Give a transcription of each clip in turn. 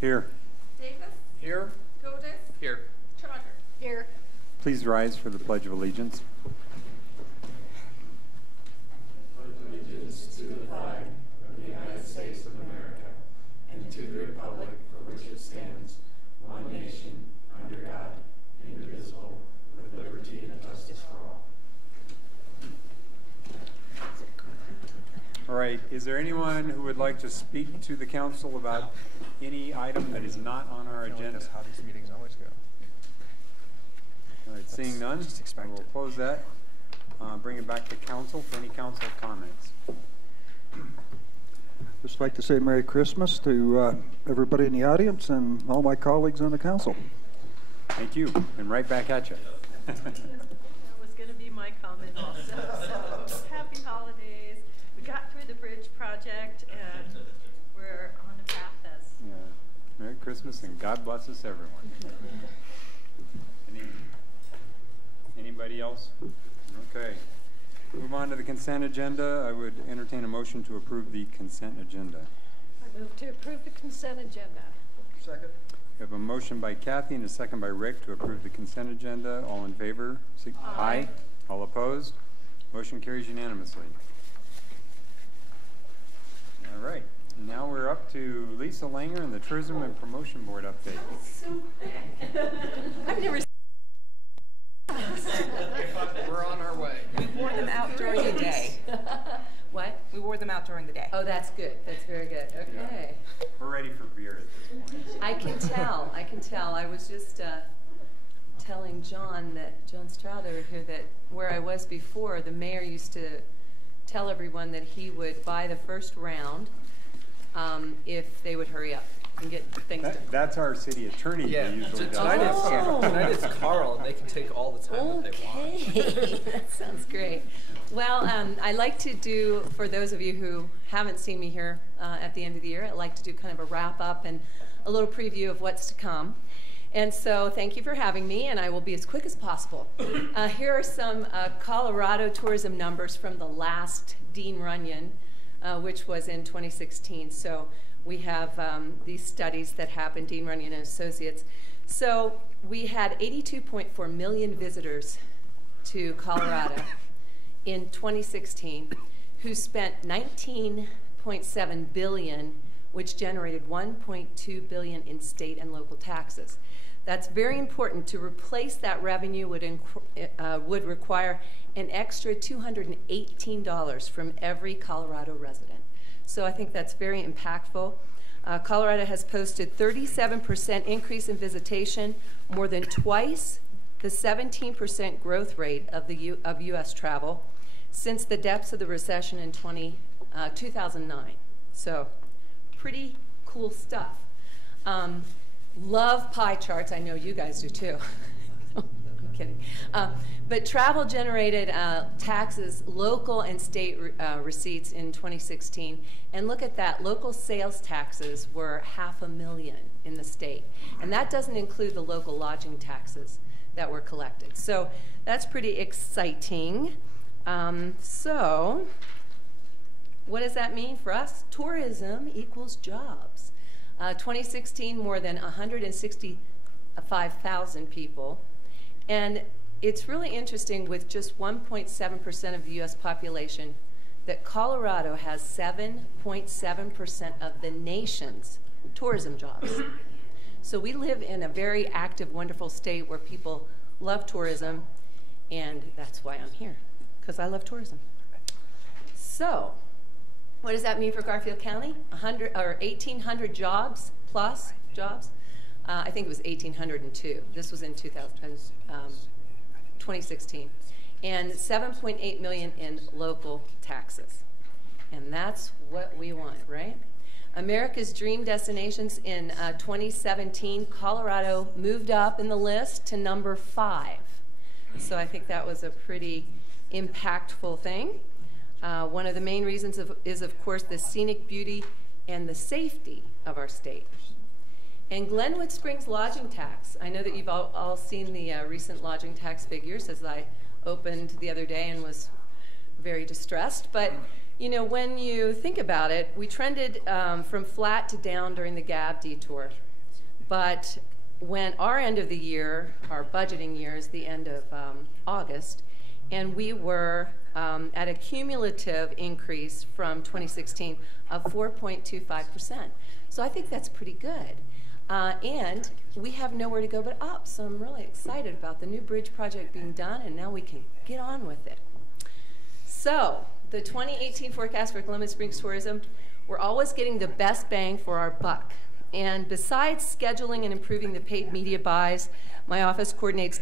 Here. Davis? Here. Godis? Here. Trotter? Here. Please rise for the Pledge of Allegiance. Pledge allegiance to the flag of the United States of America and to the republic for which it stands, one nation, under God, indivisible, with liberty and justice for all. All right, is there anyone who would like to speak to the council about any item that is not on our agenda? That's how these meetings always go. All right, seeing none, I will close that. Bring it back to council for any council comments. Just like to say Merry Christmas to everybody in the audience and all my colleagues on the council. Thank you, and right back at you. That was going to be my comment also. So happy holidays. We got through the bridge project and we're on a path as. Yeah. Merry Christmas and God bless us, everyone. Anybody else? Okay. Move on to the consent agenda. I would entertain a motion to approve the consent agenda. I move to approve the consent agenda. Second. We have a motion by Kathy and a second by Rick to approve the consent agenda. All in favor? Aye. All opposed? Motion carries unanimously. All right. Now we're up to Lisa Langer and the Tourism and Promotion Board update. So quick. I've never seen We're on our way. We wore them out during the day. What? We wore them out during the day. Oh, that's good. That's very good. Okay. Yeah. We're ready for beer at this point. I can tell. I can tell. I was just telling John Stroud over here, that where I was before, the mayor used to tell everyone that he would buy the first round if they would hurry up and get things done. That's our city attorney who usually does Tonight that. tonight it's Carl, and they can take all the time that they want. Okay, that sounds great. Well, I like to do, for those of you who haven't seen me here at the end of the year, I like to do kind of a wrap up and a little preview of what's to come. And so thank you for having me, and I will be as quick as possible. Here are some Colorado tourism numbers from the last Dean Runyon, which was in 2016. So we have these studies that happened, Dean Runyon and Associates. So we had 82.4 million visitors to Colorado in 2016, who spent $19.7 billion, which generated $1.2 billion in state and local taxes. That's very important. To replace that revenue would require an extra $218 from every Colorado resident. So I think that's very impactful. Colorado has posted 37% increase in visitation, more than twice the 17% growth rate of U.S. travel since the depths of the recession in 2009. So pretty cool stuff. Love pie charts. I know you guys do too. I'm kidding. But travel generated taxes, local and state receipts in 2016. And look at that, local sales taxes were $500,000 in the state. And that doesn't include the local lodging taxes that were collected. So that's pretty exciting. So what does that mean for us? Tourism equals jobs. 2016, more than 165,000 people. And it's really interesting, with just 1.7% of the U.S. population, that Colorado has 7.7% of the nation's tourism jobs. So we live in a very active, wonderful state where people love tourism, and that's why I'm here, because I love tourism. So what does that mean for Garfield County? 1,800 jobs plus jobs. I think it was 1,802. This was in 2016. And 7.8 million in local taxes. And that's what we want, right? America's Dream Destinations in 2017, Colorado moved up in the list to number 5. So I think that was a pretty impactful thing. One of the main reasons is, of course, the scenic beauty and the safety of our state. And Glenwood Springs lodging tax. I know that you've all seen the recent lodging tax figures, as I opened the other day and was very distressed. But you know, when you think about it, we trended from flat to down during the Gab detour. But when our end of the year, our budgeting year, is the end of August, and we were at a cumulative increase from 2016 of 4.25%. So I think that's pretty good. And we have nowhere to go but up, so I'm really excited about the new bridge project being done, and now we can get on with it. So the 2018 forecast for Glenwood Springs tourism, we're always getting the best bang for our buck. And besides scheduling and improving the paid media buys, my office coordinates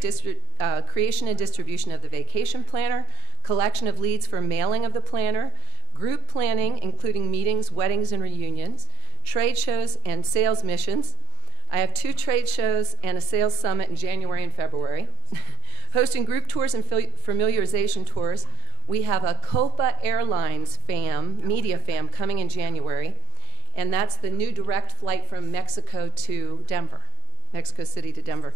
creation and distribution of the vacation planner, collection of leads for mailing of the planner, group planning, including meetings, weddings, and reunions, trade shows, and sales missions. I have 2 trade shows and a sales summit in January and February. Hosting group tours and familiarization tours. We have a Copa Airlines media fam coming in January. And that's the new direct flight from Mexico to Denver, Mexico City to Denver.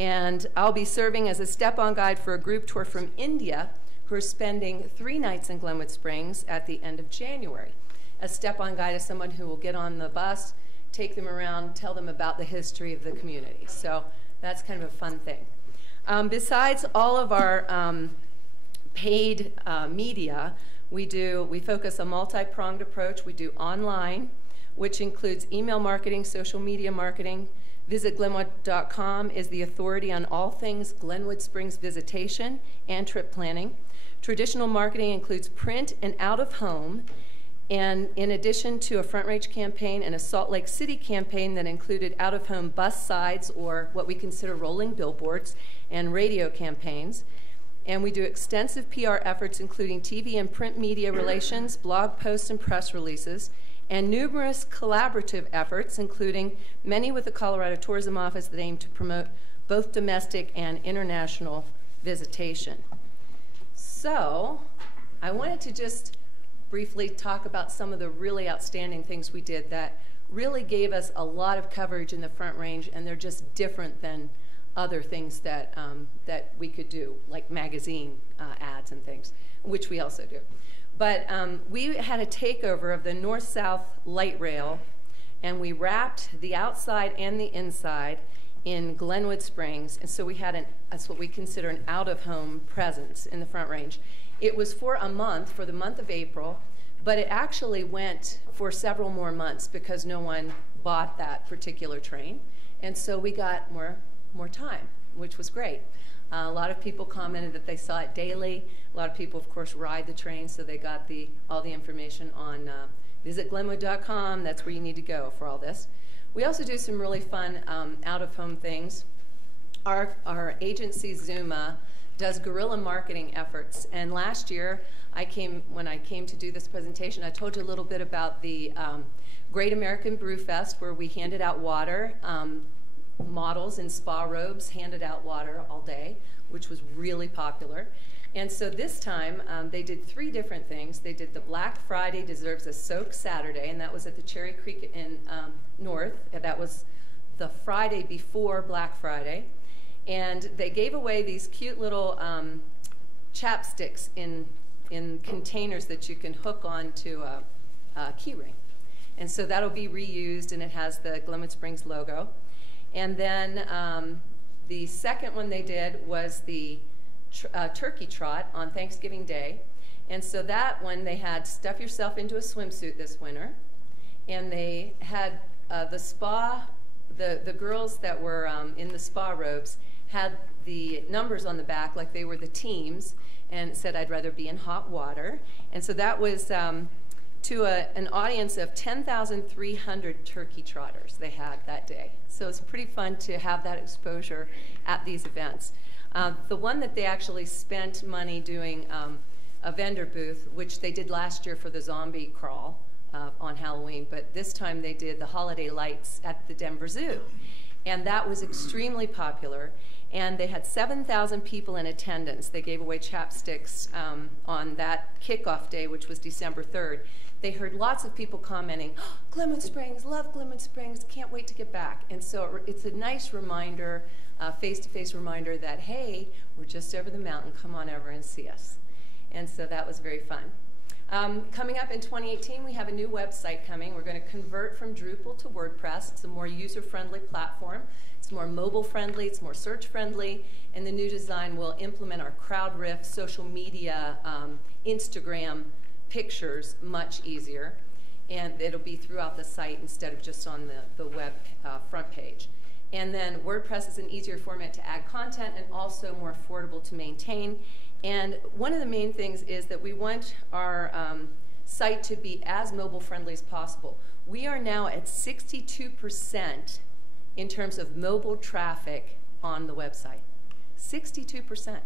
And I'll be serving as a step-on guide for a group tour from India who are spending 3 nights in Glenwood Springs at the end of January. A step-on guide is someone who will get on the bus, take them around, tell them about the history of the community. So that's kind of a fun thing. Besides all of our paid media, we focus a multi-pronged approach. We do online, which includes email marketing, social media marketing. Visit Glenwood.com is the authority on all things Glenwood Springs visitation and trip planning. Traditional marketing includes print and out-of-home, and in addition to a Front Range campaign and a Salt Lake City campaign that included out-of-home bus sides, or what we consider rolling billboards, and radio campaigns. And we do extensive PR efforts including TV and print media relations, blog posts and press releases, and numerous collaborative efforts, including many with the Colorado Tourism Office that aim to promote both domestic and international visitation. So I wanted to just briefly talk about some of the really outstanding things we did that really gave us a lot of coverage in the Front Range, and they're just different than other things that, that we could do, like magazine ads and things, which we also do. But we had a takeover of the north-south light rail, and we wrapped the outside and the inside in Glenwood Springs, and so we had that's what we consider an out-of-home presence in the Front Range. It was for a month, for the month of April, but it actually went for several more months because no one bought that particular train, and so we got more time, which was great. A lot of people commented that they saw it daily. A lot of people, of course, ride the train, so they got all the information on visit Glenwood.com. That's where you need to go for all this. We also do some really fun out-of-home things. Our agency, Zuma, does guerrilla marketing efforts. And last year, when I came to do this presentation, I told you a little bit about the Great American Brew Fest, where we handed out water. Models in spa robes handed out water all day, which was really popular. And so this time, they did 3 different things. They did the Black Friday Deserves a Soak Saturday, and that was at the Cherry Creek in North. And that was the Friday before Black Friday. And they gave away these cute little chapsticks in containers that you can hook onto a key ring. And so that'll be reused, and it has the Glenwood Springs logo. And then the second one they did was the turkey trot on Thanksgiving Day. And so that one, they had stuff yourself into a swimsuit this winter. And they had the girls that were in the spa robes had the numbers on the back like they were the teams, and it said, "I'd rather be in hot water." And so that was to an audience of 10,300 turkey trotters they had that day. So it's pretty fun to have that exposure at these events. The one that they actually spent money doing a vendor booth, which they did last year for the zombie crawl on Halloween, but this time they did the holiday lights at the Denver Zoo. And that was extremely popular. And they had 7,000 people in attendance. They gave away chapsticks on that kickoff day, which was December 3rd. They heard lots of people commenting, "Oh, Glenwood Springs, love Glenwood Springs, can't wait to get back." And so it's a nice reminder, face-to-face reminder that, hey, we're just over the mountain, come on over and see us. And so that was very fun. Coming up in 2018, we have a new website coming. We're going to convert from Drupal to WordPress. It's a more user-friendly platform. It's more mobile-friendly. It's more search-friendly. And the new design will implement our CrowdRiff, social media, Instagram pictures much easier. And it'll be throughout the site instead of just on the web front page. And then WordPress is an easier format to add content and also more affordable to maintain. And one of the main things is that we want our site to be as mobile friendly as possible. We are now at 62% in terms of mobile traffic on the website. 62%.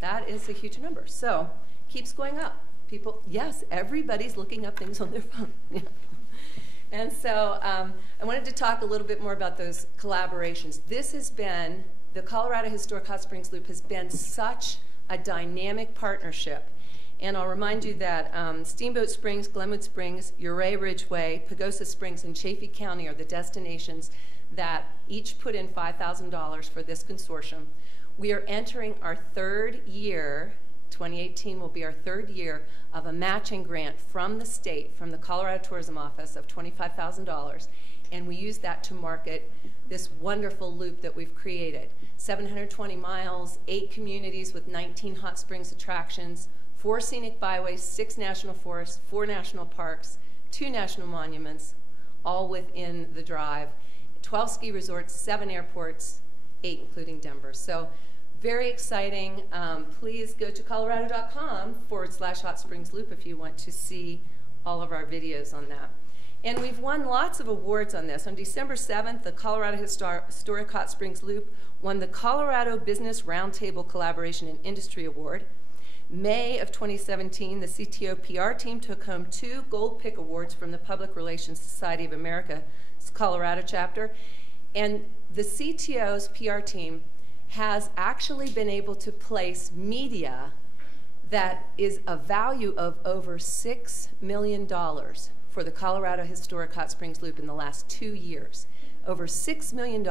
That is a huge number. So keeps going up. People, yes, everybody's looking up things on their phone. Yeah. And so I wanted to talk a little bit more about those collaborations. This has been, the Colorado Historic Hot Springs Loop has been such a dynamic partnership. And I'll remind you that Steamboat Springs, Glenwood Springs, Ouray Ridgeway, Pagosa Springs, and Chaffee County are the destinations that each put in $5,000 for this consortium. We are entering our third year. 2018 will be our third year of a matching grant from the state, from the Colorado Tourism Office of $25,000. And we use that to market this wonderful loop that we've created. 720 miles, 8 communities with 19 hot springs attractions, 4 scenic byways, 6 national forests, 4 national parks, 2 national monuments, all within the drive, 12 ski resorts, 7 airports, 8 including Denver. So very exciting. Please go to colorado.com/Hot Springs Loop if you want to see all of our videos on that. And we've won lots of awards on this. On December 7th, the Colorado Historic Hot Springs Loop won the Colorado Business Roundtable Collaboration and Industry Award. May of 2017, the CTO PR team took home 2 Gold Pick Awards from the Public Relations Society of America's Colorado chapter. And the CTO's PR team has actually been able to place media that is a value of over $6 million for the Colorado Historic Hot Springs Loop in the last 2 years. Over $6 million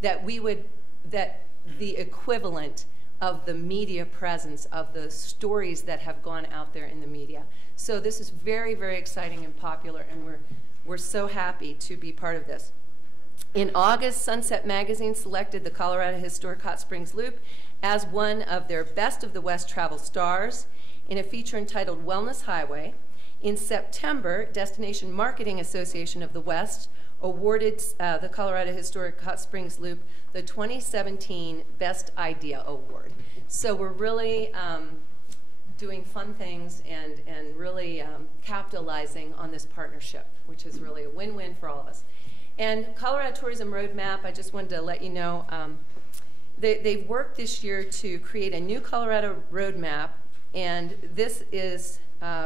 that the equivalent of the media presence, of the stories that have gone out there in the media. So this is very, very exciting and popular, and we're so happy to be part of this. In August, Sunset Magazine selected the Colorado Historic Hot Springs Loop as one of their Best of the West travel stars in a feature entitled Wellness Highway. In September, Destination Marketing Association of the West awarded the Colorado Historic Hot Springs Loop the 2017 Best Idea Award. So we're really doing fun things and really capitalizing on this partnership, which is really a win-win for all of us. And Colorado Tourism Roadmap, I just wanted to let you know, they've worked this year to create a new Colorado roadmap, and this is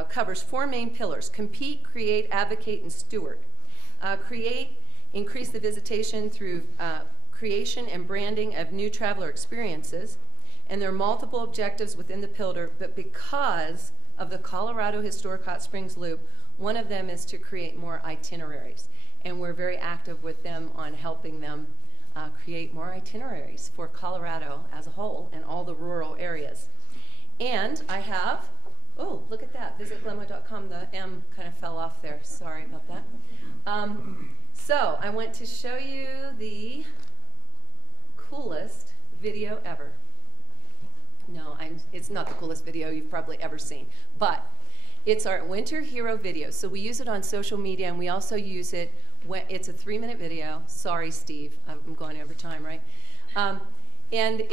covers 4 main pillars: compete, create, advocate, and steward. Create, increase the visitation through creation and branding of new traveler experiences. And there are multiple objectives within the pillar, but because of the Colorado Historic Hot Springs Loop, one of them is to create more itineraries. And we're very active with them on helping them create more itineraries for Colorado as a whole and all the rural areas. And I have, oh, look at that, visit Glenwood.com. The M kind of fell off there. Sorry about that. So I want to show you the coolest video ever. No, it's not the coolest video you've probably ever seen, but it's our Winter Hero video. So we use it on social media, and we also use it when it's a 3-minute video. Sorry, Steve, I'm going over time, right? And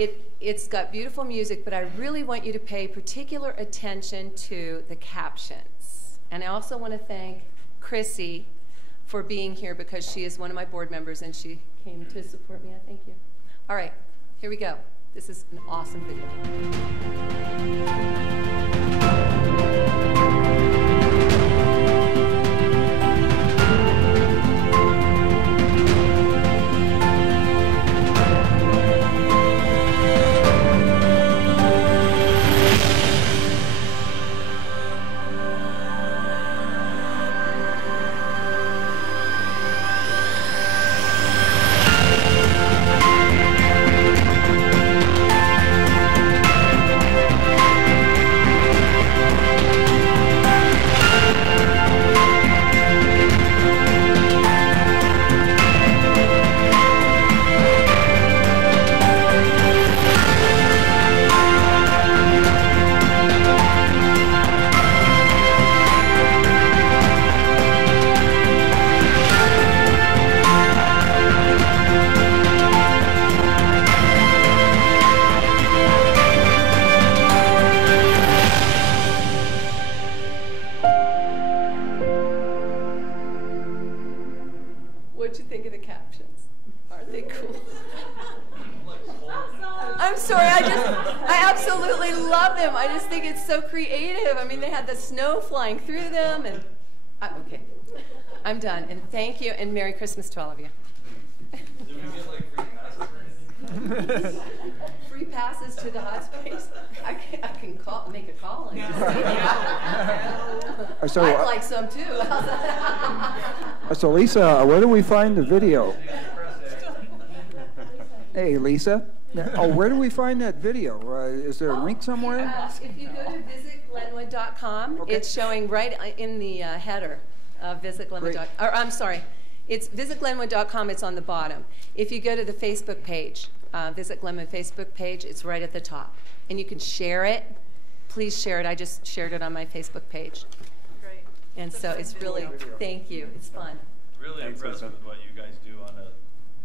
it's got beautiful music, but I really want you to pay particular attention to the captions. And I also want to thank Chrissy for being here, because she is one of my board members and she came to support me. I thank you. All right, here we go. This is an awesome video. What'd you think of the captions? Aren't they cool? I'm sorry, I absolutely love them. I just think it's so creative. I mean, they had the snow flying through them, and okay, I'm done. And thank you, and Merry Christmas to all of you. Did we get like free passes or anything? Free passes to the hot springs. I can make a call. And So, I'd like some too. So Lisa, where do we find the video? Hey, Lisa. Oh, where do we find that video? Is there a link somewhere? If you go to visitglenwood.com, Okay. it's showing right in the header of visitglenwood.com. Or I'm sorry, it's visitglenwood.com. It's on the bottom. If you go to the Facebook page, Visit Glenwood Facebook page, it's right at the top, and you can share it. Please share it. I just shared it on my Facebook page. Great. And so it's really, thank you. It's fun. Really Thanks, impressed Lisa. with what you guys do on a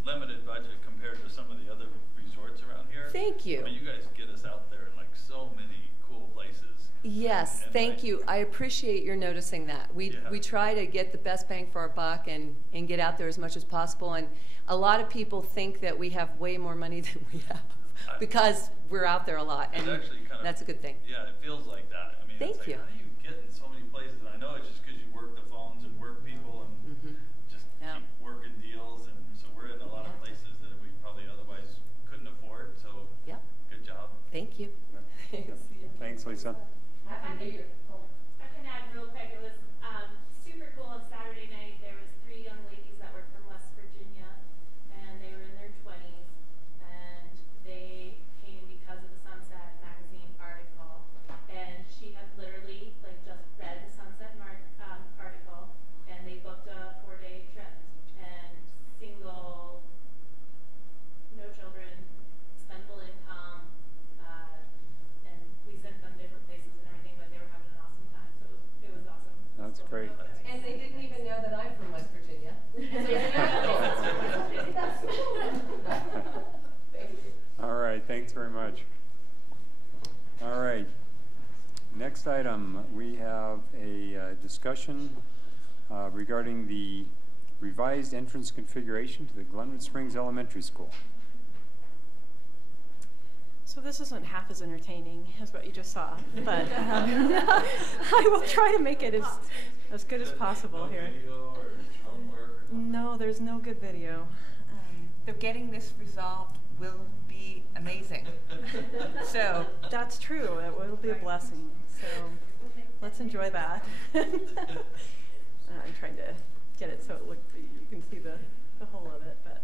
limited budget compared to some of the other resorts around here. Thank you. I mean, you guys get us out there in like so many cool places. Yes, And thank you. I appreciate your noticing that. We try to get the best bang for our buck and get out there as much as possible. And a lot of people think that we have way more money than we have because we're out there a lot, and actually kind of, that's a good thing. Yeah, it feels like that. I mean, Thank it's like, you. how do you get in so many places? And I know it's just because you work the phones and work people and just Yeah. keep working deals. And so we're in a lot of places that we probably otherwise couldn't afford. So Yep. good job. Thank you. Thanks, Lisa. Happy New Year. I can add real quick. It was super cool. On Saturday night, there was 3 young ladies that were from West Virginia, and they were in their 20s, and they came because of the Sunset Magazine article. And she had literally just read the Sunset article, and they booked a 4-day trip, and single, no children, expendable income. And we sent them different places and everything, but they were having an awesome time. So it was awesome. That's great. And they didn't even know that I'm from West Virginia. All right, thanks very much. All right, next item, we have a discussion regarding the revised entrance configuration to the Glenwood Springs Elementary School. So this isn't half as entertaining as what you just saw, but I will try to make it as good as possible here. Video or homework or No, there's no good video. So getting this resolved will be amazing. So That's true. It will be a blessing. So let's enjoy that. I'm trying to get it so you can see the whole of it. But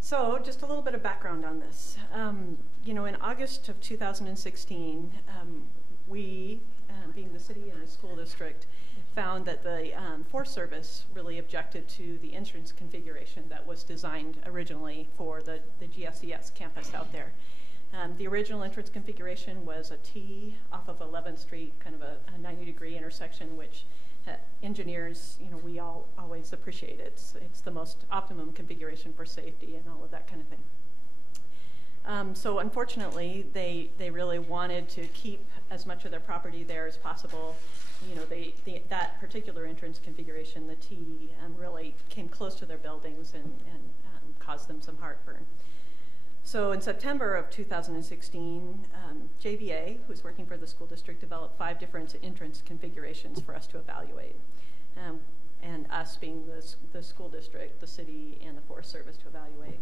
so just a little bit of background on this. In August of 2016, we, being the city and the school district, found that the Forest Service really objected to the entrance configuration that was designed originally for the GSES campus out there. The original entrance configuration was a T off of 11th Street, kind of a 90-degree intersection, which engineers, we all always appreciate. It's the most optimum configuration for safety and all of that kind of thing. So unfortunately, they really wanted to keep as much of their property there as possible. That particular entrance configuration, the T, really came close to their buildings and caused them some heartburn. So in September of 2016, JVA, who's working for the school district, developed 5 different entrance configurations for us to evaluate. And us being the school district, the city, and the Forest Service to evaluate.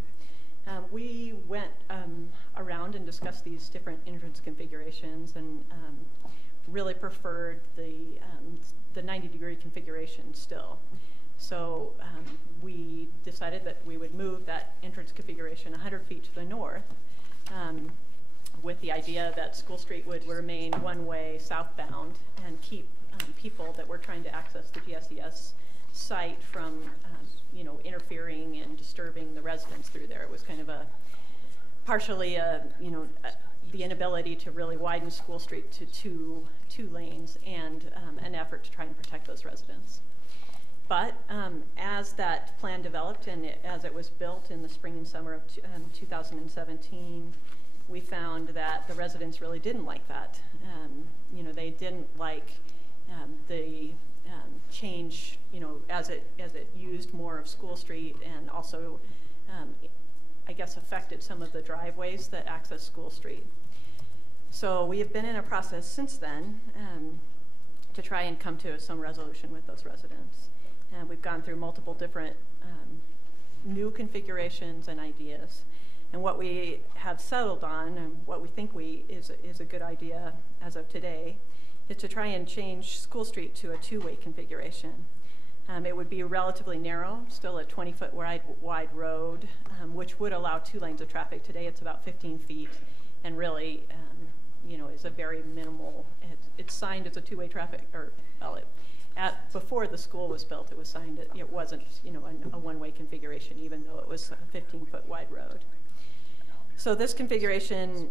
We went around and discussed these different entrance configurations and really preferred the 90-degree configuration still. So we decided that we would move that entrance configuration 100 feet to the north with the idea that School Street would remain one-way southbound and keep people that were trying to access the GSES site from interfering and disturbing the residents through there. It was kind of partially the inability to really widen School Street to two lanes and an effort to try and protect those residents. But as that plan developed and as it was built in the spring and summer of 2017, we found that the residents really didn't like that. They didn't like the change, as it used more of School Street, and also, I guess, affected some of the driveways that access School Street. So we have been in a process since then to try and come to some resolution with those residents. We've gone through multiple different new configurations and ideas. And what we have settled on, and what we think is a good idea as of today, is to try and change School Street to a two-way configuration. It would be relatively narrow, still a 20-foot wide road, which would allow 2 lanes of traffic. Today it's about 15 feet, and really, is a very minimal. It's signed as a two-way traffic, or well, before the school was built, it was signed. It wasn't, a one-way configuration, even though it was a 15-foot wide road. So this configuration,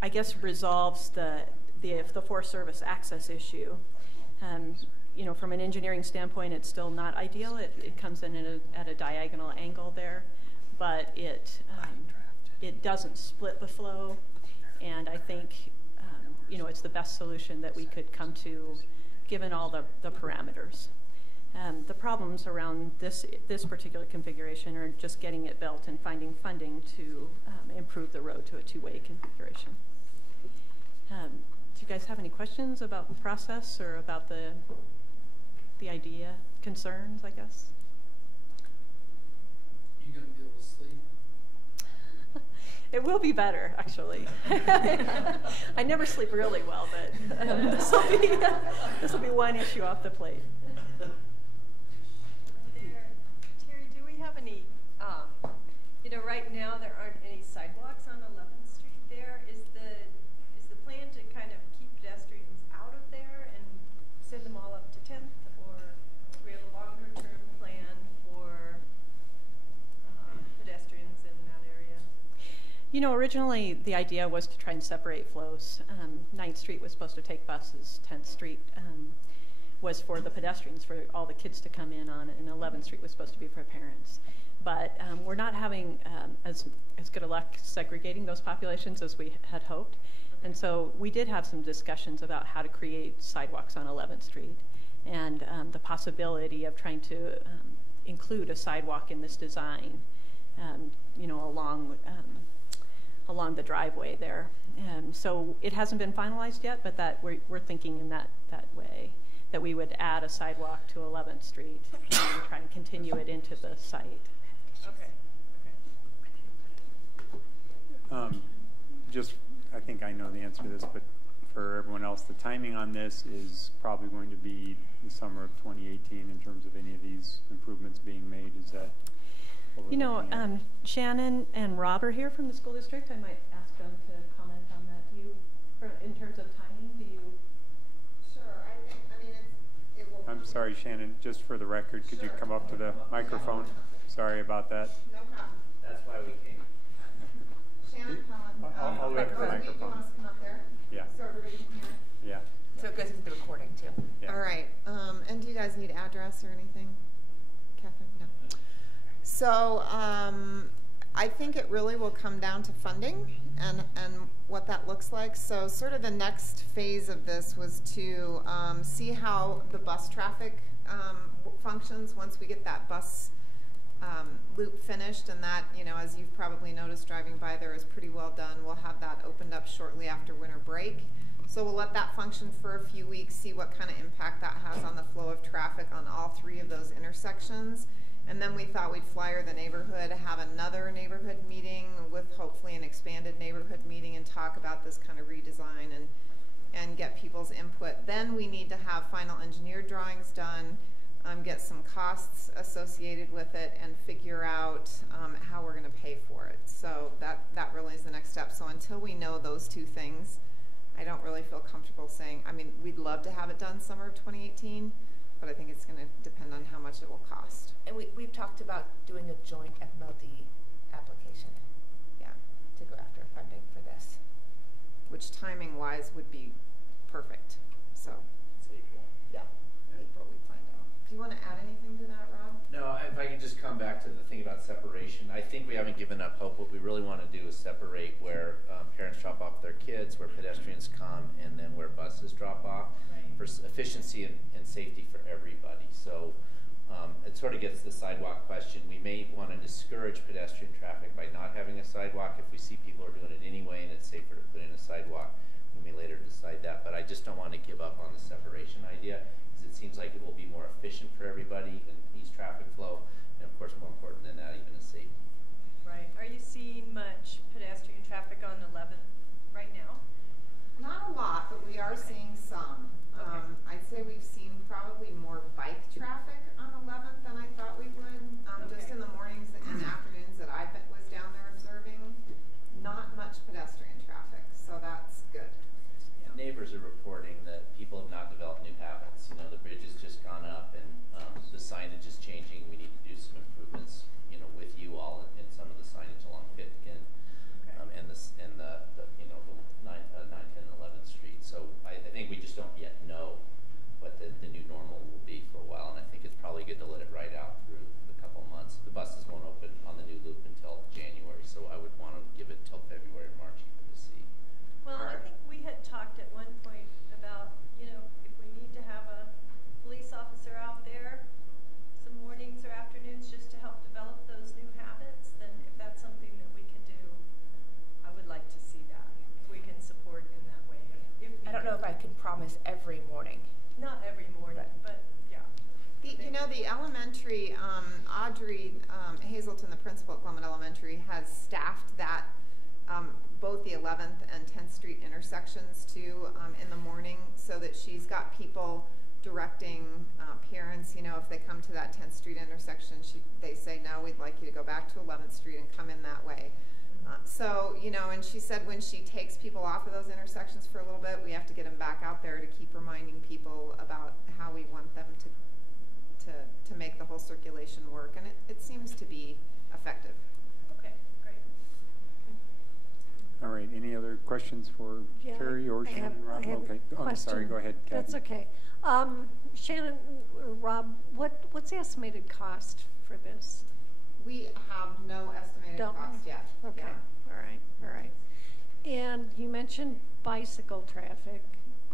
I guess, resolves the Forest Service access issue. From an engineering standpoint, it's still not ideal. It comes in at a diagonal angle there, but it doesn't split the flow, and I think it's the best solution that we could come to, given all the parameters. The problems around this particular configuration are just getting it built and finding funding to improve the road to a two-way configuration. Do you guys have any questions about the process or about the idea, concerns, I guess? You gonna be able to sleep? It will be better, actually. I never sleep really well, but this will be one issue off the plate. Terry, do we have any, right now there aren't any sidewalks on 11th Street there. Is the plan to kind of keep pedestrians out of there and send them all up to 10th, or do we have a longer term plan for pedestrians in that area? Originally the idea was to try and separate flows. 9th Street was supposed to take buses, 10th Street was for the pedestrians, for all the kids to come in on, and 11th Street was supposed to be for parents. But we're not having as good a luck segregating those populations as we had hoped. And so we did have some discussions about how to create sidewalks on 11th Street, and the possibility of trying to include a sidewalk in this design, along the driveway there. So it hasn't been finalized yet, but that we're thinking in that way, that we would add a sidewalk to 11th Street and try and continue it into the site. Okay. I think I know the answer to this, but for everyone else, the timing on this is probably going to be the summer of 2018 in terms of any of these improvements being made. Is that what we're looking at? Shannon and Rob are here from the school district. I might ask them to comment on that. In terms of timing, do you? Sure. It will. I'm sorry, Shannon, just for the record, could you come up to the microphone? Sorry about that. No problem. That's why we came. Shannon, Helen. I'll lift the microphone. You want us to come up there? Yeah. So everybody can hear? Yeah. So it goes into the recording too. Yeah. All right. And do you guys need address or anything? Catherine? No. So I think it really will come down to funding and what that looks like. So sort of the next phase of this was to see how the bus traffic functions once we get that bus loop finished, and that, as you've probably noticed driving by there, is pretty well done. We'll have that opened up shortly after winter break. So we'll let that function for a few weeks, see what kind of impact that has on the flow of traffic on all 3 of those intersections. And then we thought we'd flyer the neighborhood, have another neighborhood meeting with hopefully an expanded neighborhood meeting, and talk about this kind of redesign and get people's input. Then we need to have final engineered drawings done, get some costs associated with it, and figure out how we're going to pay for it. So that really is the next step. So until we know those 2 things, I don't really feel comfortable saying. We'd love to have it done summer of 2018, but I think it's going to depend on how much it will cost. And we've talked about doing a joint FMLD application. Yeah. To go after funding for this. Which timing-wise would be perfect. So. It's April. Yeah. April we find out. Do you want to add anything to that, Rob? No, if I could just come back to the thing about separation. I think we haven't given up hope. What we really want to do is separate where parents drop off their kids, where pedestrians come, and then where buses drop off. Right. for efficiency and safety for everybody. So it sort of gets the sidewalk question. We may want to discourage pedestrian traffic by not having a sidewalk. If we see people are doing it anyway and it's safer to put in a sidewalk, we may later decide that. But I just don't want to give up on the separation idea, because it seems like it will be more efficient for everybody and ease traffic flow, and of course more important than that, even is safety. Right. Are you seeing much pedestrian traffic on 11th right now? Not a lot, but we are seeing some. Okay. I'd say we've seen probably more bike traffic on 11th than I thought we would. Just in the mornings and afternoons that I was down there observing, not much pedestrian traffic, so that's good. Yeah. Neighbors are reporting that people have not developed new habits. You know, the bridge has just gone up and the signage is changing. We need to do some improvements, you know, with you all in some of the signage along Pitkin, Okay. and the you know, the 9, 10, and 11th Street. So I think we just don't yet know what the new normal will be for a while, and I think it's probably good to let it ride out through a couple of months. The buses won't open on the new loop until January, so I would want to give it till February, March even to see. Well, I think we had talked at one point about, you know, if we need to have a police officer out there some mornings or afternoons just to help develop those new habits, then if that's something that we can do, I would like to see that. If we can support in that way. I don't know if I could promise every morning. Not every morning, but yeah. You know, the elementary, Audrey Hazelton, the principal at Glenwood Elementary, has staffed that, both the 11th and 10th Street intersections too, in the morning, so that she's got people directing parents, you know, if they come to that 10th Street intersection, they say, no, we'd like you to go back to 11th Street and come in that way. So, you know, and she said when she takes people off of those intersections for a little bit, we have to get them back out there to keep reminding people about how we want them to make the whole circulation work, and it seems to be effective. Okay, great. All right, any other questions for Terry or Shannon, Rob? Okay, I'm sorry, go ahead, Kathy. That's okay. Shannon, Rob, what's the estimated cost for this? We have no estimated cost yet. Okay, Yeah. all right. And you mentioned bicycle traffic.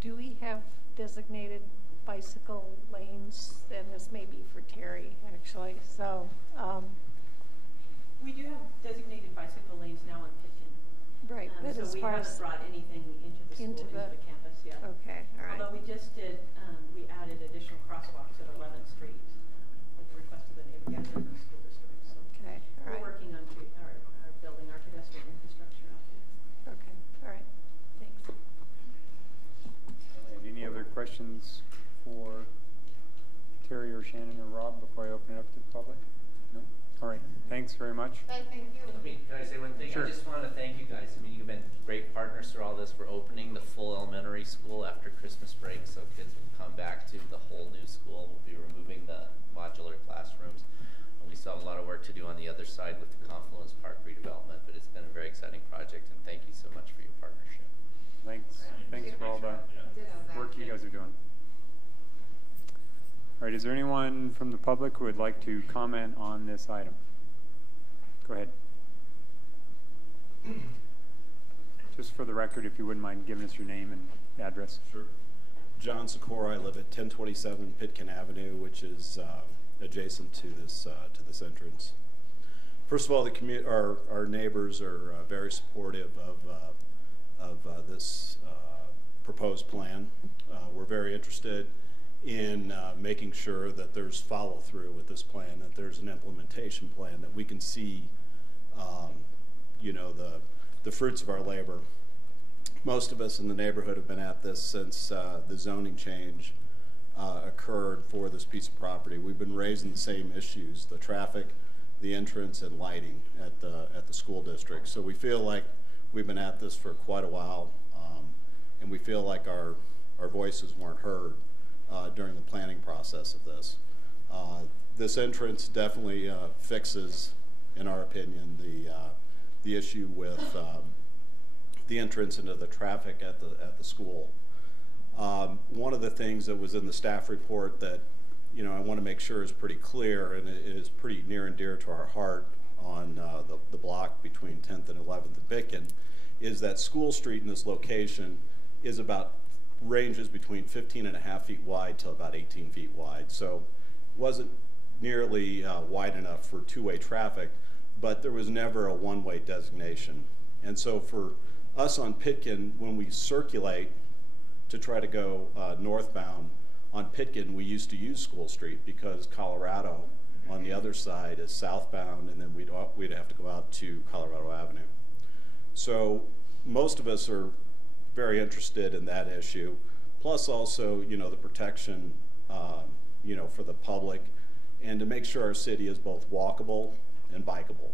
Do we have designated bicycle lanes? And this may be for Terry, actually. So, We do have designated bicycle lanes now on Pitkin. right, but so as we far haven't as brought anything into the school, into the campus yet. okay, all right. Although we just did, we added additional crosswalks at 11th Street at the request of the neighborhood and the school district. So Okay, all right. we're working on building our pedestrian infrastructure out there. Okay, all right. Thanks. All right, any other questions for Terry or Shannon or Rob before I open it up to the public? No? All right, thanks very much. Thank you. Can I say one thing? Sure. I just want to thank you guys. I mean, you've been great partners through all this. We're opening the full elementary school after Christmas break, so kids will come back to the whole new school. We'll be removing the modular classrooms. And we still have a lot of work to do on the other side with the Confluence Park redevelopment, but it's been a very exciting project, and thank you so much for your partnership. Thanks for all the work you guys are doing. All right, is there anyone from the public who would like to comment on this item? Go ahead. Just for the record, if you wouldn't mind giving us your name and address. Sure. John Sikora. I live at 1027 Pitkin Avenue, which is adjacent to this entrance. First of all, our neighbors are very supportive of this proposed plan. We're very interested in making sure that there's follow through with this plan, that there's an implementation plan, that we can see, you know, the fruits of our labor. Most of us in the neighborhood have been at this since the zoning change occurred for this piece of property. We've been raising the same issues: the traffic, the entrance, and lighting at the school district. So we feel like we've been at this for quite a while, and we feel like our voices weren't heard during the planning process of this. This entrance definitely fixes, in our opinion, the issue with the entrance into the traffic at the school. One of the things that was in the staff report that, you know, I want to make sure is pretty clear, and it is pretty near and dear to our heart on the block between 10th and 11th and Pitkin, is that School Street in this location is about ranges between 15.5 feet wide till about 18 feet wide. So it wasn't nearly wide enough for two-way traffic, but there was never a one-way designation. And so for us on Pitkin, when we circulate to try to go northbound on Pitkin, we used to use School Street because Colorado on the other side is southbound, and then we'd have to go out to Colorado Avenue. So most of us are very interested in that issue, plus also, you know, the protection, you know, for the public, and to make sure our city is both walkable and bikeable.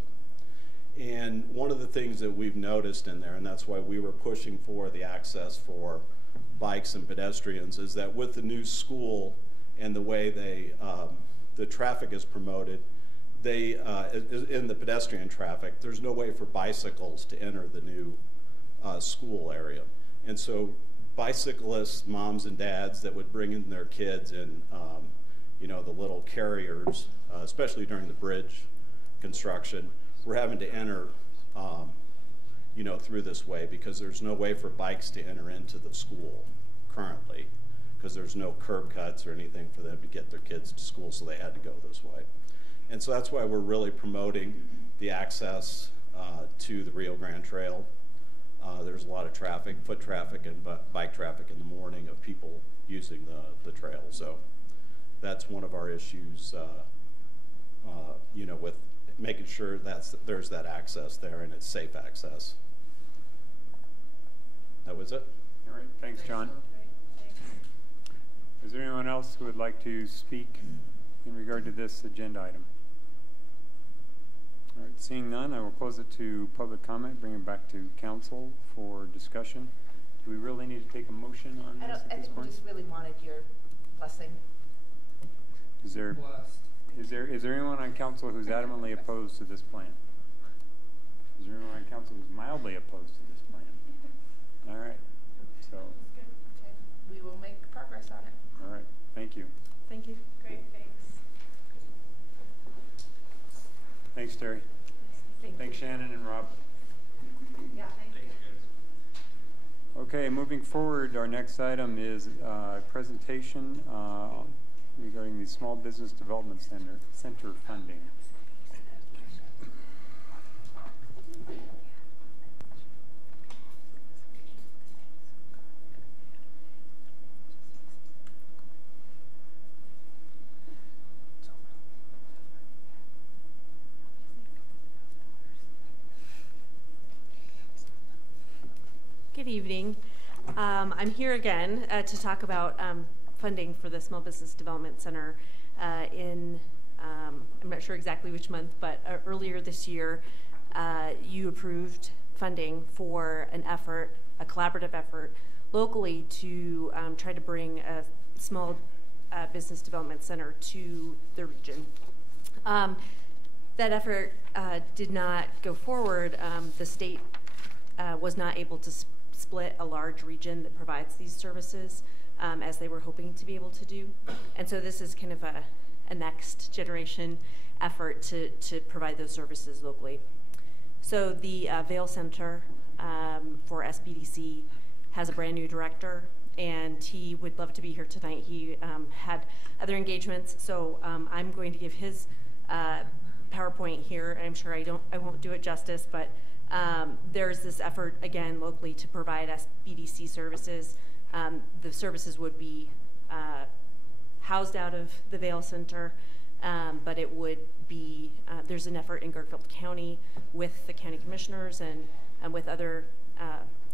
And one of the things that we've noticed in there, and that's why we were pushing for the access for bikes and pedestrians, is that with the new school and the way they, the traffic is promoted, they, in the pedestrian traffic, there's no way for bicycles to enter the new school area. And so bicyclists, moms and dads that would bring in their kids in, you know, the little carriers, especially during the bridge construction, we're having to enter, you know, through this way because there's no way for bikes to enter into the school currently because there's no curb cuts or anything for them to get their kids to school, so they had to go this way. And so that's why we're really promoting the access to the Rio Grande Trail. There's a lot of traffic, foot traffic and bike traffic in the morning of people using the trail. So that's one of our issues, you know, with making sure there's that access there and it's safe access. That was it. All right, thanks, John. Is there anyone else who would like to speak in regard to this agenda item? All right, seeing none, I will close it to public comment, bring it back to council for discussion. Do we really need to take a motion on this at this point? I think we just really wanted your blessing. Is there anyone on council who's adamantly opposed to this plan? Is there anyone on council who's mildly opposed to this plan? All right, so. Okay. We will make progress on it. All right, thank you. Thank you. Great, thanks. Thanks, Terry. Thanks, Shannon and Rob. Yeah, thank you. Okay, moving forward, our next item is a presentation regarding the Small Business Development Center funding. Good evening. I'm here again to talk about funding for the Small Business Development Center in, I'm not sure exactly which month, but earlier this year, you approved funding for an effort, a collaborative effort locally to try to bring a small business development center to the region. That effort did not go forward. The state was not able to split a large region that provides these services as they were hoping to be able to do. And so this is kind of a next generation effort to provide those services locally. So the Vail Center for SBDC has a brand new director, and he would love to be here tonight. He had other engagements, so I'm going to give his PowerPoint here. I'm sure I won't do it justice, but there's this effort again locally to provide SBDC services. The services would be housed out of the Vail Center, but it would be, there's an effort in Garfield County with the county commissioners and with other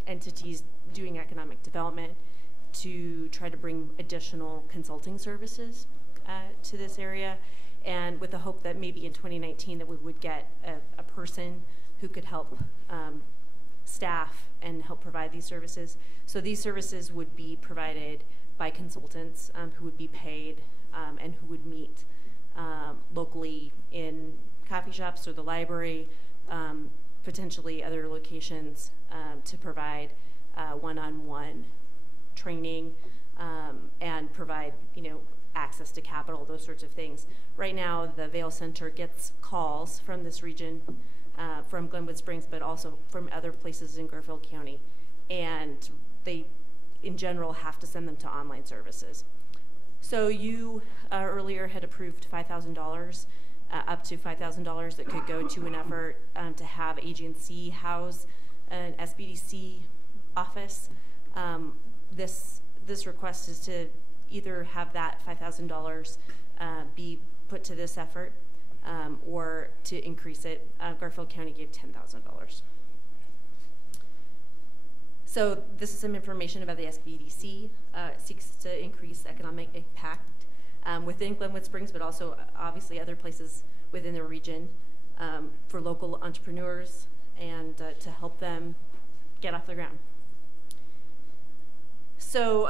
entities doing economic development to try to bring additional consulting services to this area, and with the hope that maybe in 2019 that we would get a person who could help staff and help provide these services. So these services would be provided by consultants who would be paid and who would meet locally in coffee shops or the library, potentially other locations to provide one-on-one training and provide, access to capital, those sorts of things. Right now, the Vail Center gets calls from this region, from Glenwood Springs, but also from other places in Garfield County, and they in general have to send them to online services. So you earlier had approved $5,000, up to $5,000 that could go to an effort to have agency house an SBDC office. This request is to either have that $5,000 be put to this effort or to increase it. Garfield County gave $10,000. So this is some information about the SBDC. It seeks to increase economic impact within Glenwood Springs, but also obviously other places within the region for local entrepreneurs and to help them get off the ground. So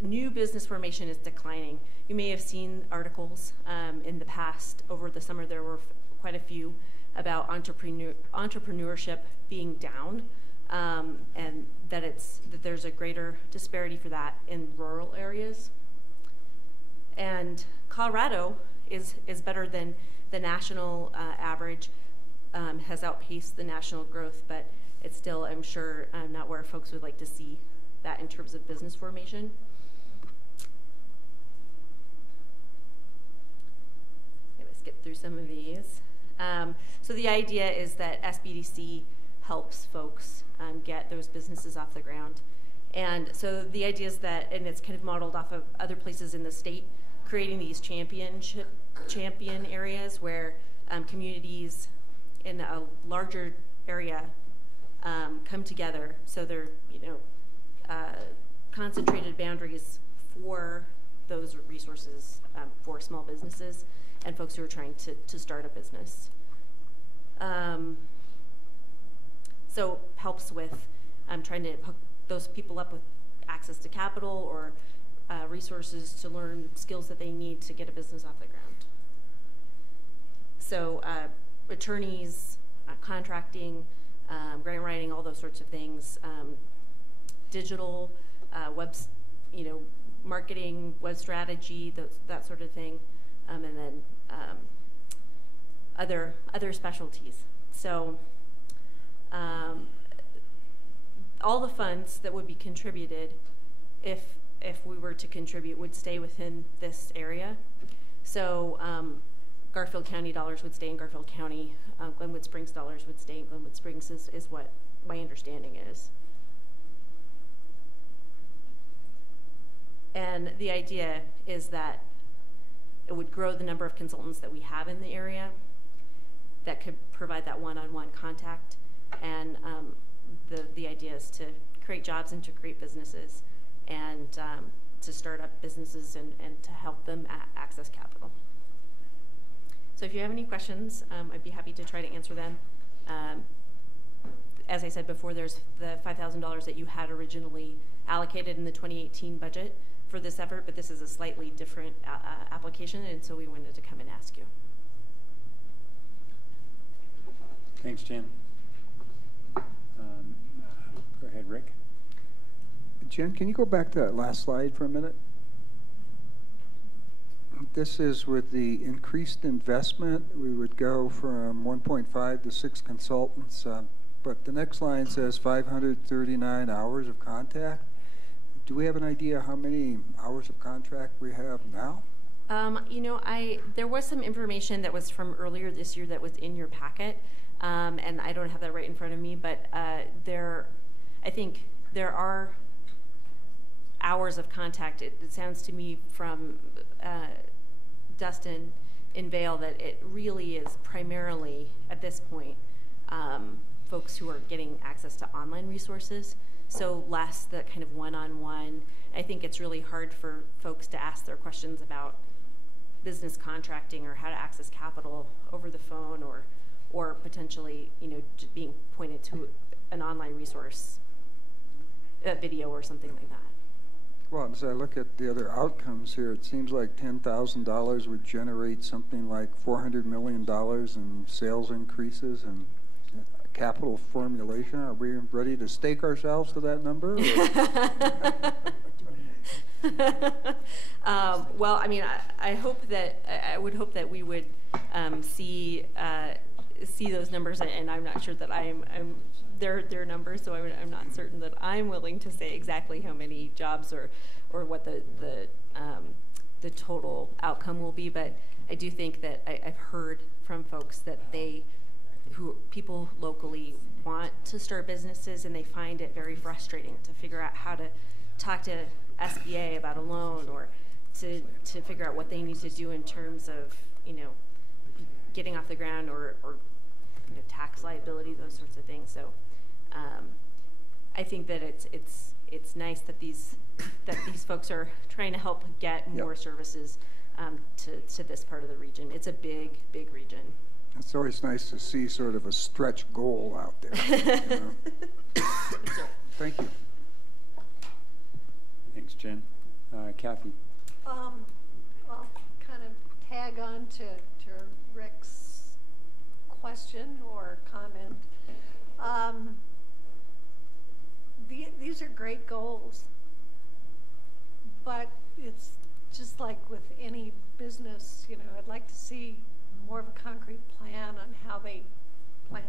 new business formation is declining. You may have seen articles in the past. Over the summer, there were quite a few about entrepreneurship being down, and that there's a greater disparity for that in rural areas. And Colorado is better than the national average, has outpaced the national growth, but it's still, I'm sure, not where folks would like to see that in terms of business formation. Let's skip through some of these. So the idea is that SBDC helps folks get those businesses off the ground. And so the idea is that, and it's kind of modeled off of other places in the state, creating these champion areas where communities in a larger area come together. So they're, concentrated boundaries for those resources for small businesses and folks who are trying to start a business. So helps with trying to hook those people up with access to capital or resources to learn skills that they need to get a business off the ground. So attorneys, contracting, grant writing, all those sorts of things, digital, marketing, web strategy, that sort of thing, and then other specialties. So all the funds that would be contributed, if we were to contribute, would stay within this area. So Garfield County dollars would stay in Garfield County. Glenwood Springs dollars would stay in Glenwood Springs is what my understanding is. And the idea is that it would grow the number of consultants that we have in the area that could provide that one-on-one contact. And the idea is to create jobs and to create businesses and to start up businesses and to help them access capital. So if you have any questions, I'd be happy to try to answer them. As I said before, there's the $5,000 that you had originally allocated in the 2018 budget for this effort, but this is a slightly different application, and so we wanted to come and ask you. Thanks, Jan. Go ahead, Rick. Jen, can you go back to that last slide for a minute? This is with the increased investment. We would go from 1.5 to 6 consultants, but the next line says 539 hours of contact. Do we have an idea how many hours of contract we have now? There was some information that was from earlier this year that was in your packet, and I don't have that right in front of me, but I think there are hours of contact. It sounds to me from Dustin in Vail that it really is primarily, at this point, folks who are getting access to online resources. So less the kind of one-on-one. I think it's really hard for folks to ask their questions about business contracting or how to access capital over the phone or potentially, being pointed to an online resource, a video or something like that. Well, as I look at the other outcomes here, it seems like $10,000 would generate something like $400 million in sales increases and capital formulation. Are we ready to stake ourselves to that number? Well, I mean, I would hope that we would see those numbers, and I'm not sure that I'm their numbers, so I'm not certain that I'm willing to say exactly how many jobs or what the total outcome will be. But I do think that I've heard from folks that people locally want to start businesses, and they find it very frustrating to figure out how to talk to SBA about a loan, or to figure out what they need to do in terms of, getting off the ground, or tax liability, those sorts of things. So I think that it's nice that these folks are trying to help get more services to this part of the region. It's a big region. It's always nice to see sort of a stretch goal out there. Thank you. Thanks, Jen. Kathy. Well, kind of tag on to Rick's question or comment. These are great goals, but it's just like with any business, I'd like to see more of a concrete plan on how they plan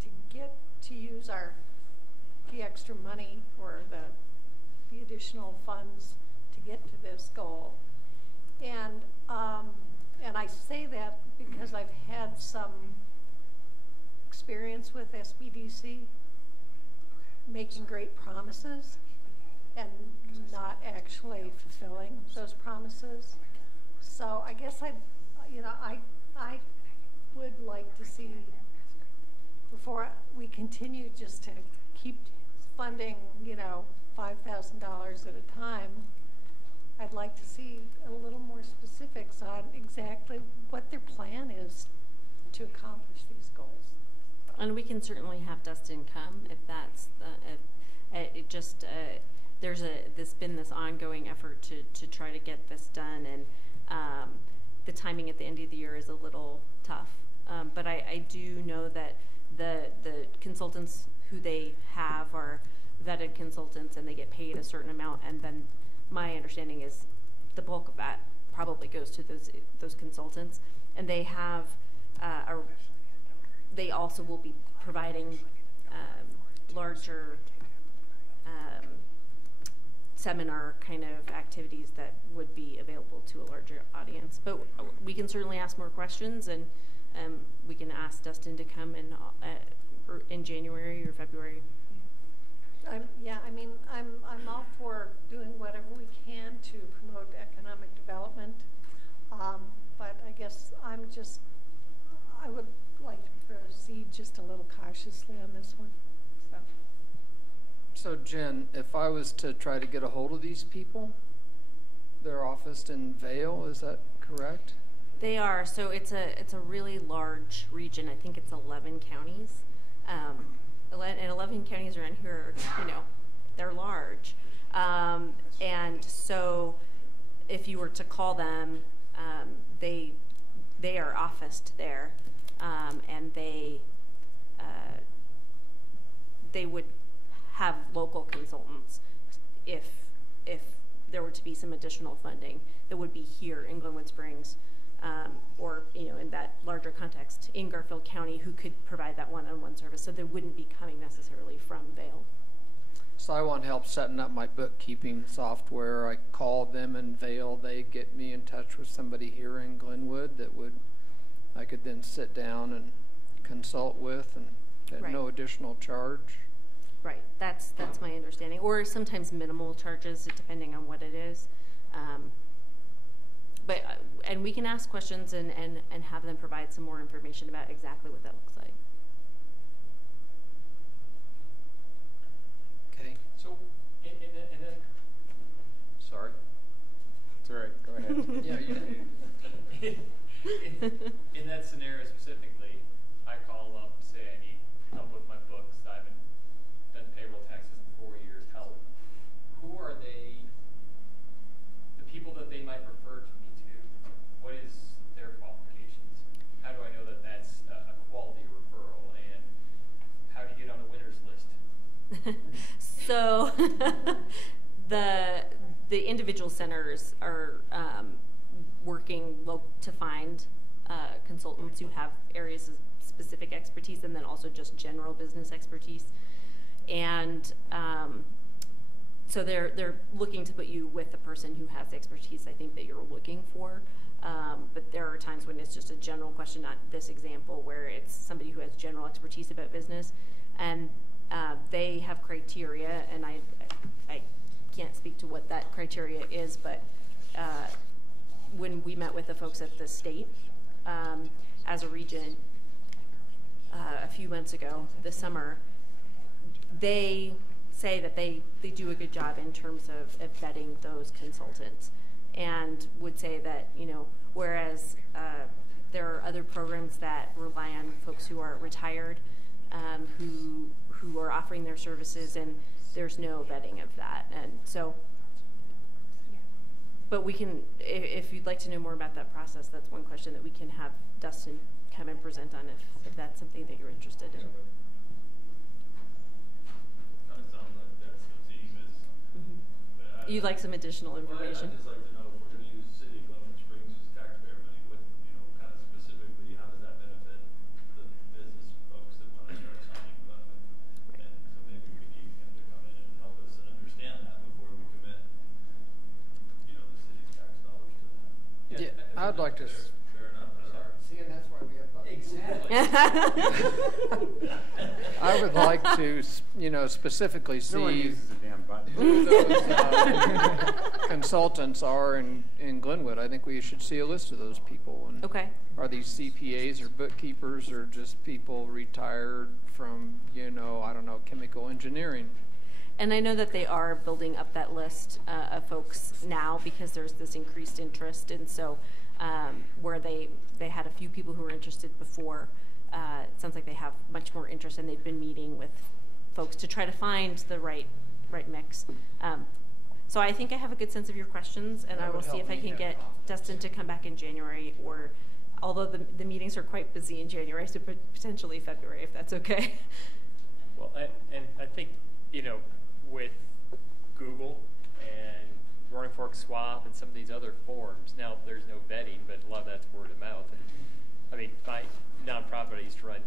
to get to use the extra money or the additional funds to get to this goal. And I say that because I've had some experience with SBDC making great promises and not actually fulfilling those promises. So I guess I would like to see, before we continue just to keep funding, $5,000 at a time, I'd like to see a little more specifics on exactly what their plan is to accomplish these goals. And we can certainly have Dustin come if that's there's been this ongoing effort to try to get this done, and the timing at the end of the year is a little tough. But I do know that the consultants who they have are vetted consultants, and they get paid a certain amount, and then my understanding is the bulk of that probably goes to those consultants, and they have they also will be providing larger seminar kind of activities that would be available to a larger audience. But we can certainly ask more questions, and we can ask Dustin to come in January or February. I'm all for doing whatever we can to promote economic development, but I guess I would like to proceed just a little cautiously on this one. So Jen, if I was to try to get a hold of these people, they're officed in Vail, is that correct? They are. So it's a really large region. I think it's 11 counties. And 11 counties around here, they're large. And so if you were to call them, they are officed there, and they would have local consultants if there were to be some additional funding that would be here in Glenwood Springs, or in that larger context in Garfield County, who could provide that one-on-one service. So they wouldn't be coming necessarily from Vail. So I want help setting up my bookkeeping software. I call them in Vail. They get me in touch with somebody here in Glenwood that I could then sit down and consult with, and at no additional charge. Right. That's my understanding. Or sometimes minimal charges, depending on what it is. And we can ask questions and have them provide some more information about exactly what that looks like. Okay. So, and then, sorry. It's all right. Go ahead. Yeah. In that scenario specifically, I call up, say I need help with my books. I haven't done payroll taxes in 4 years. Who are they? The people that they might refer to me to. What is their qualifications? How do I know that that's a quality referral? And how do you get on the winners list? So the individual centers are working to find consultants who have areas of specific expertise and then also just general business expertise. And so they're looking to put you with the person who has the expertise I think that you're looking for. But there are times when it's just a general question, not this example, where it's somebody who has general expertise about business. And they have criteria, and I can't speak to what that criteria is, but when we met with the folks at the state as a region a few months ago this summer, they say that they do a good job in terms of vetting those consultants, and would say that, you know, whereas there are other programs that rely on folks who are retired, who are offering their services, and there's no vetting of that. And so, but we can, if you'd like to know more about that process, that's one question that we can have Dustin come and present on if that's something that you're interested in. You'd like some additional information? I'd just like to know if we're going to use City of Glenwood Springs as taxpayer money, what, you know, kind of specifically, how does that benefit the business folks that want to start signing Glenwood? And so maybe we need him to come in and help us understand that before we commit, you know, the city's tax dollars to that. Yeah, I'd like to. Fair enough. See, and that's why we have budgets. Exactly. I would like to, you know, specifically see No one uses a damn button. who those consultants are in Glenwood. I think we should see a list of those people. And Okay. are these CPAs or bookkeepers or just people retired from, you know, I don't know, chemical engineering? And I know that they are building up that list of folks now because there's this increased interest. And so where they had a few people who were interested before, it sounds like they have much more interest, and they've been meeting with folks to try to find the right mix. So I think I have a good sense of your questions, and I will see if I can get Dustin to come back in January, or although the meetings are quite busy in January, so potentially February, if that's okay. Well, and I think, you know, with Google and Roaring Fork Swap and some of these other forms, now there's no vetting, but a lot of that's word of mouth. And I mean, my nonprofit I used to run,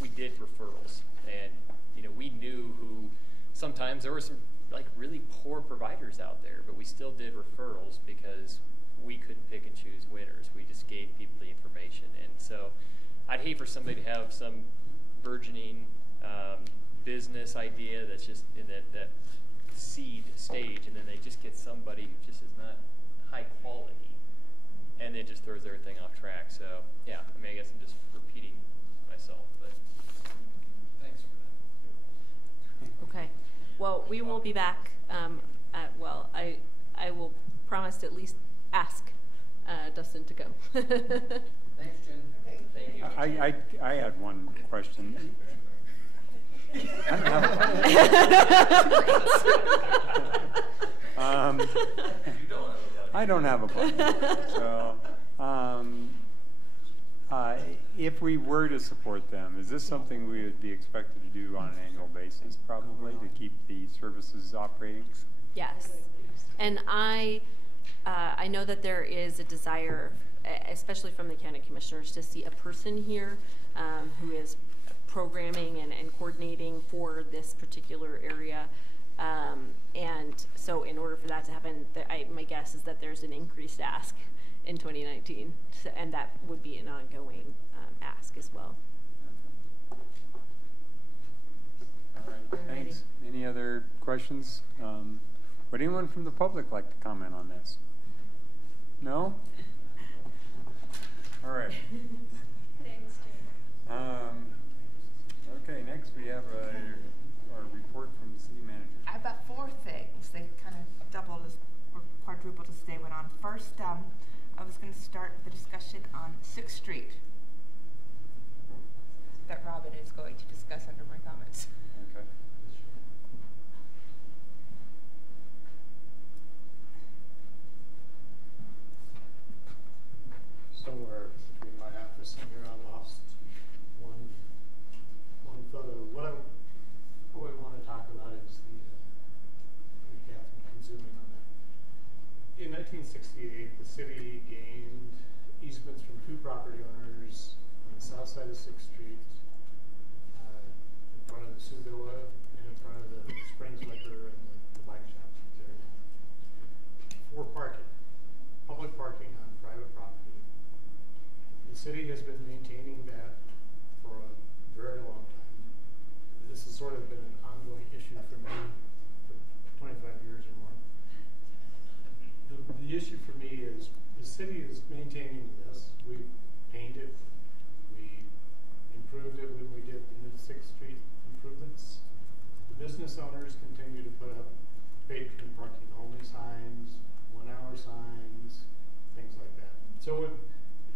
we did referrals, and you know, we knew who. Sometimes there were some like really poor providers out there, but we still did referrals because we couldn't pick and choose winners. We just gave people the information. And so I'd hate for somebody to have some burgeoning business idea that's just in that seed stage, and then they just get somebody who just is not high quality, and then just throws everything off track. So yeah, I mean, I guess I'm just repeating myself, but thanks for that. Okay. Well, we will be back. I will promise to at least ask Dustin to come. Thanks, Jen. Thank you. I had one question. I don't have a button. So, if we were to support them, is this something we would be expected to do on an annual basis, probably, to keep the services operating? Yes, and I know that there is a desire, especially from the county commissioners, to see a person here who is programming and coordinating for this particular area. And so in order for that to happen, my guess is that there's an increased ask in 2019, and that would be an ongoing ask as well. All right, thanks. Any other questions? Would anyone from the public like to comment on this? No? All right. Thanks, Jane. Okay, next we have our report from the city manager. I have about 4 things. They kind of doubled or quadrupled as the day went on. First, I was going to start the discussion on 6th Street that Robin is going to discuss under my comments. Okay. Somewhere between my office and here, I lost one photo. What we want to talk about is the Catherine can zoom in on that. In 1968, the city gained easements from two property owners on the south side of 6th Street, in front of the Sioux Villa and in front of the Springs Liquor and the bike shop there now. For parking, public parking on private property. The city has been maintaining that for a very long time. This has sort of been an ongoing issue for me for 25 years or more. The issue for me is the city is maintaining this. We painted, we improved it when we did the new 6th Street improvements. The business owners continue to put up patron parking only signs, 1-hour signs, things like that. So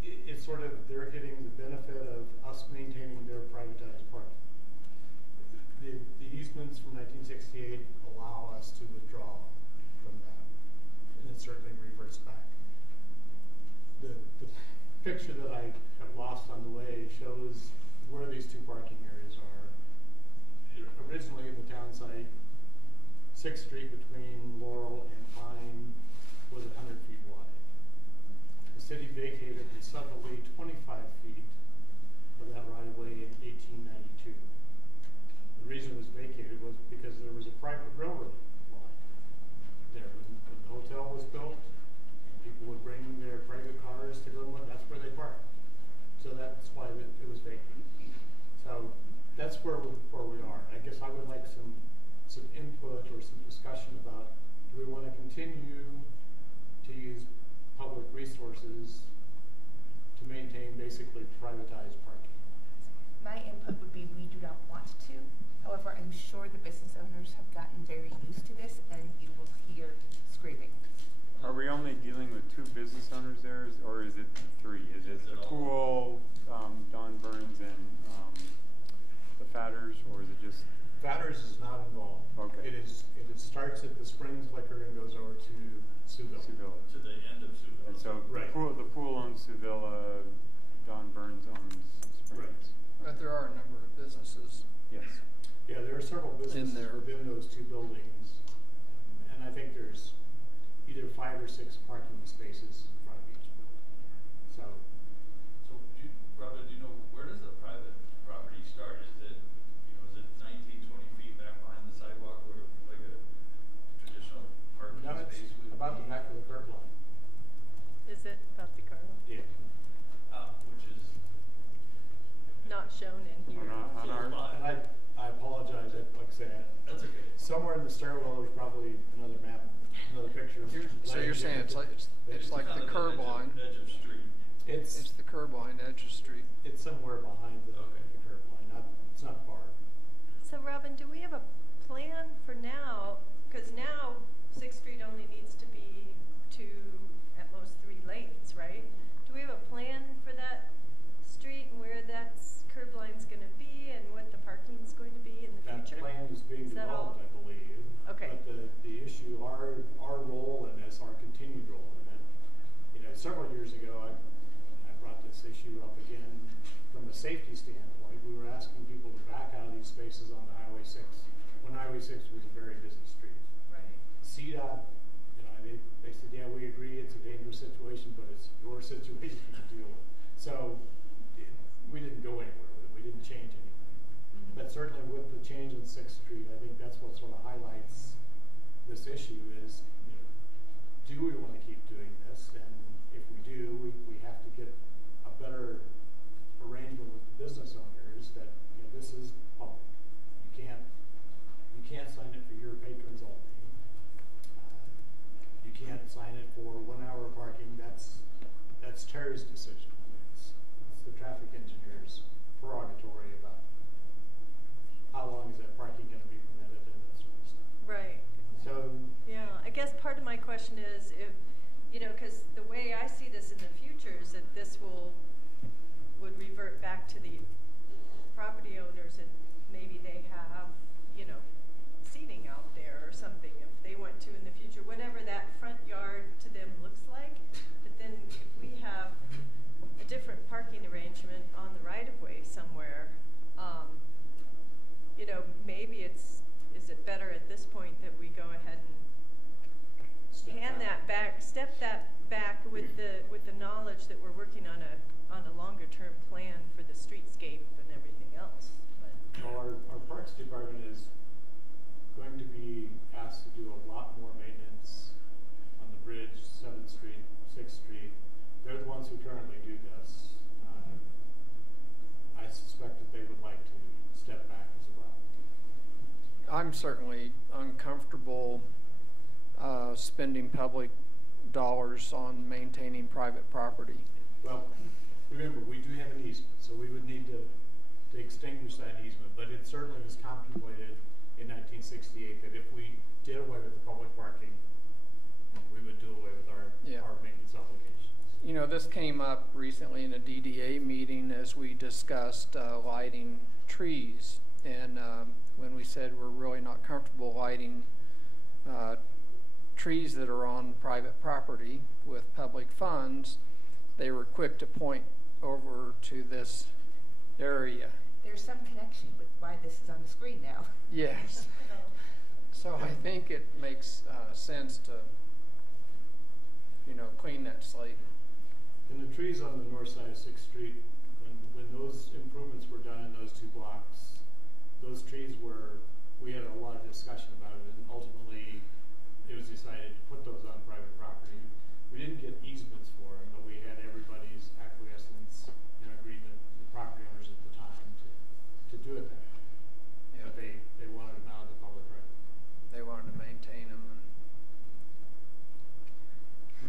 it's sort of, they're getting the benefit of us maintaining their privatized parking. The easements from 1968 allow us to withdraw from that, and it certainly reverts back. The picture that I have lost on the way shows where these two parking areas are. Originally in the town site, 6th Street between Laurel and Pine was 100 feet wide. The city vacated the southerly 25 feet of that right of way in 1892. The reason it was vacated was because there was a private railroad line there. When the hotel was built, and people would bring their private cars to Glenwood, that's where they parked. So that's why it was vacated. So that's where we are. I guess I would like some input or some discussion about, do we want to continue to use public resources to maintain basically privatized parking? My input would be we do not want to. However, I'm sure the business owners have gotten very used to this, and you will hear screaming. Are we only dealing with two business owners there, or is it the three? Is it the pool, Don Burns, and the Fatters, or is it just? Fatters is not involved. Okay. It starts at the Springs Liquor and goes over to Sioux Villa. Sioux Villa. To the end of Sioux Villa. And so right. the pool owns Sioux Villa, Don Burns owns Springs. Right. But there are a number of businesses. Yes. Yeah, there are several businesses within those two buildings, and I think there's either 5 or 6 parking spaces in front of each building. So Robin, do you know, where does the private property start? Is it, is it 19, 20 feet back behind the sidewalk where like a traditional parking space would about the be? back of the curb line. Is it about the car lot? Yeah. Which is Not shown in here. On our And I apologize. Like I said, that's okay. Somewhere in the stairwell there's probably another map, another picture. So you're saying it's like the curb line. Edge of street. It's the curb line, edge of street. It's somewhere behind the curb line. It's not far. So Robin, do we have a plan for now? Because now 6th Street only needs to be 2, at most 3 lanes, right? Do we have a plan for that street and where that curb line's going to be and what the parking's going to be in the future? That plan is being developed, I believe. Okay. But the issue, our role in this, our continued role in it, several years ago, I brought this issue up again from a safety standpoint. We were asking people to back out of these spaces on the Highway 6 when Highway 6 was a very busy street. Right. CDOT, they said, yeah, we agree certainly uncomfortable spending public dollars on maintaining private property. Well, remember, we do have an easement, so we would need to extinguish that easement, but it certainly was contemplated in 1968 that if we did away with the public parking, we would do away with our maintenance obligations. You know, this came up recently in a DDA meeting as we discussed lighting trees, and when we said we're really not comfortable lighting trees that are on private property with public funds, they were quick to point over to this area. There's some connection with why this is on the screen now. Yes. So I think it makes sense to, you know, clean that slate. And the trees on the north side of 6th Street, when those improvements were done in those 2 blocks, those trees were, we had a lot of discussion about it, and ultimately it was decided to put those on private property. We didn't get easements for it, but we had everybody's acquiescence and agreement, the property owners at the time, to do it that way. Yeah. But they wanted them out of the public right. They wanted to maintain them.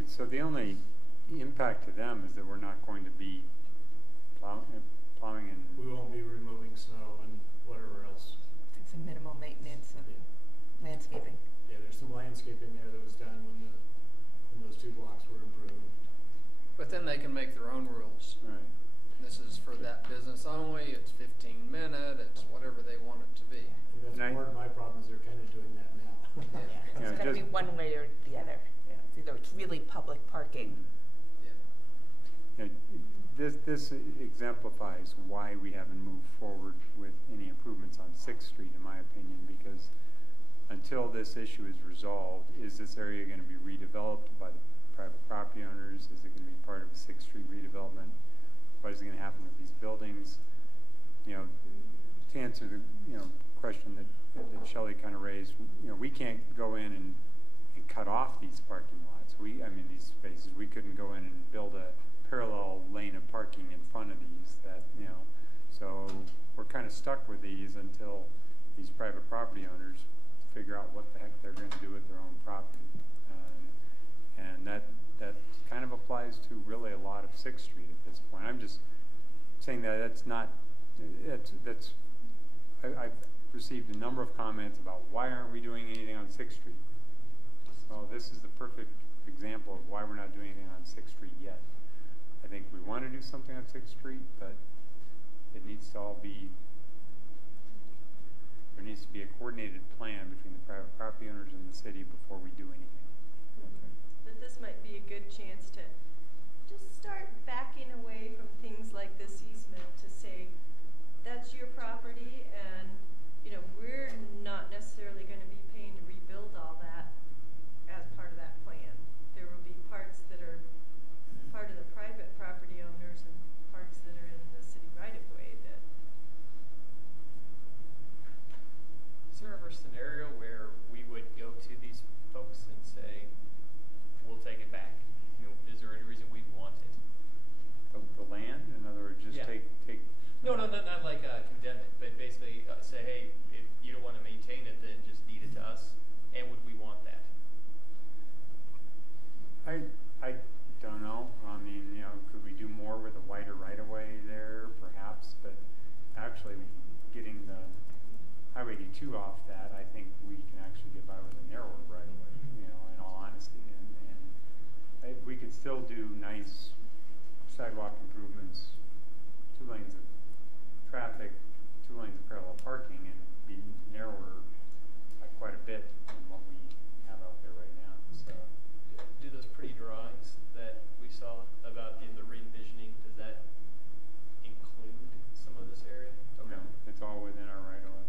So the only impact to them is that we're not going to be plowing and... We won't be removing snow and whatever else. It's a minimal maintenance of landscaping. Yeah, there's some landscaping there that was done when those 2 blocks were improved. But then they can make their own rules. Right. This is for that business only, it's 15 minute, it's whatever they want it to be. And that's part of my problem is they're kind of doing that now. Yeah, it's got to be one way or the other. Yeah. It's either it's really public parking. Yeah, this exemplifies why we haven't moved forward with any improvements on 6th Street, in my opinion, because until this issue is resolved, is this area going to be redeveloped by the private property owners? Is it going to be part of a 6th Street redevelopment? What is going to happen with these buildings? You know, to answer the question that Shelley kind of raised, we can't go in and cut off these parking lots. These spaces. We couldn't go in and build a parallel lane of parking in front of these. So we're kind of stuck with these until these private property owners figure out what the heck they're going to do with their own property. And that kind of applies to really a lot of 6th Street at this point. I'm just saying that I've received a number of comments about why aren't we doing anything on 6th Street. Well, this is the perfect example of why we're not doing anything on 6th Street yet. I think we want to do something on 6th Street, but it needs to all be, there needs to be a coordinated plan between the private property owners and the city before we do anything. But this might be a good chance to just start backing away from things like this easement to say, that's your property, and we're not necessarily going to be paying to rebuild all that as part of that plan. There will be parts that are part of the private property owners and parts that are in the city right-of-way that... Is there ever a scenario where we would go to these folks and say, we'll take it back? Is there any reason we'd want it? The land? In other words, just take... No, not like condemn it, but basically say, hey, if you don't want to maintain it, then just deed it to us. And would we want that? I don't know. Could we do more with a wider right-of-way there, perhaps? But actually, getting the Highway 82 off that, I think we can actually get by with a narrower right-of-way. In all honesty, and we could still do nice sidewalk improvements, 2 lanes of traffic, 2 lanes of parallel parking, and be narrower by quite a bit than what we have out there right now. So, do those pretty drawings that we saw about in the re-envisioning, does that include some of this area? Okay. No, it's all within our right-of-way.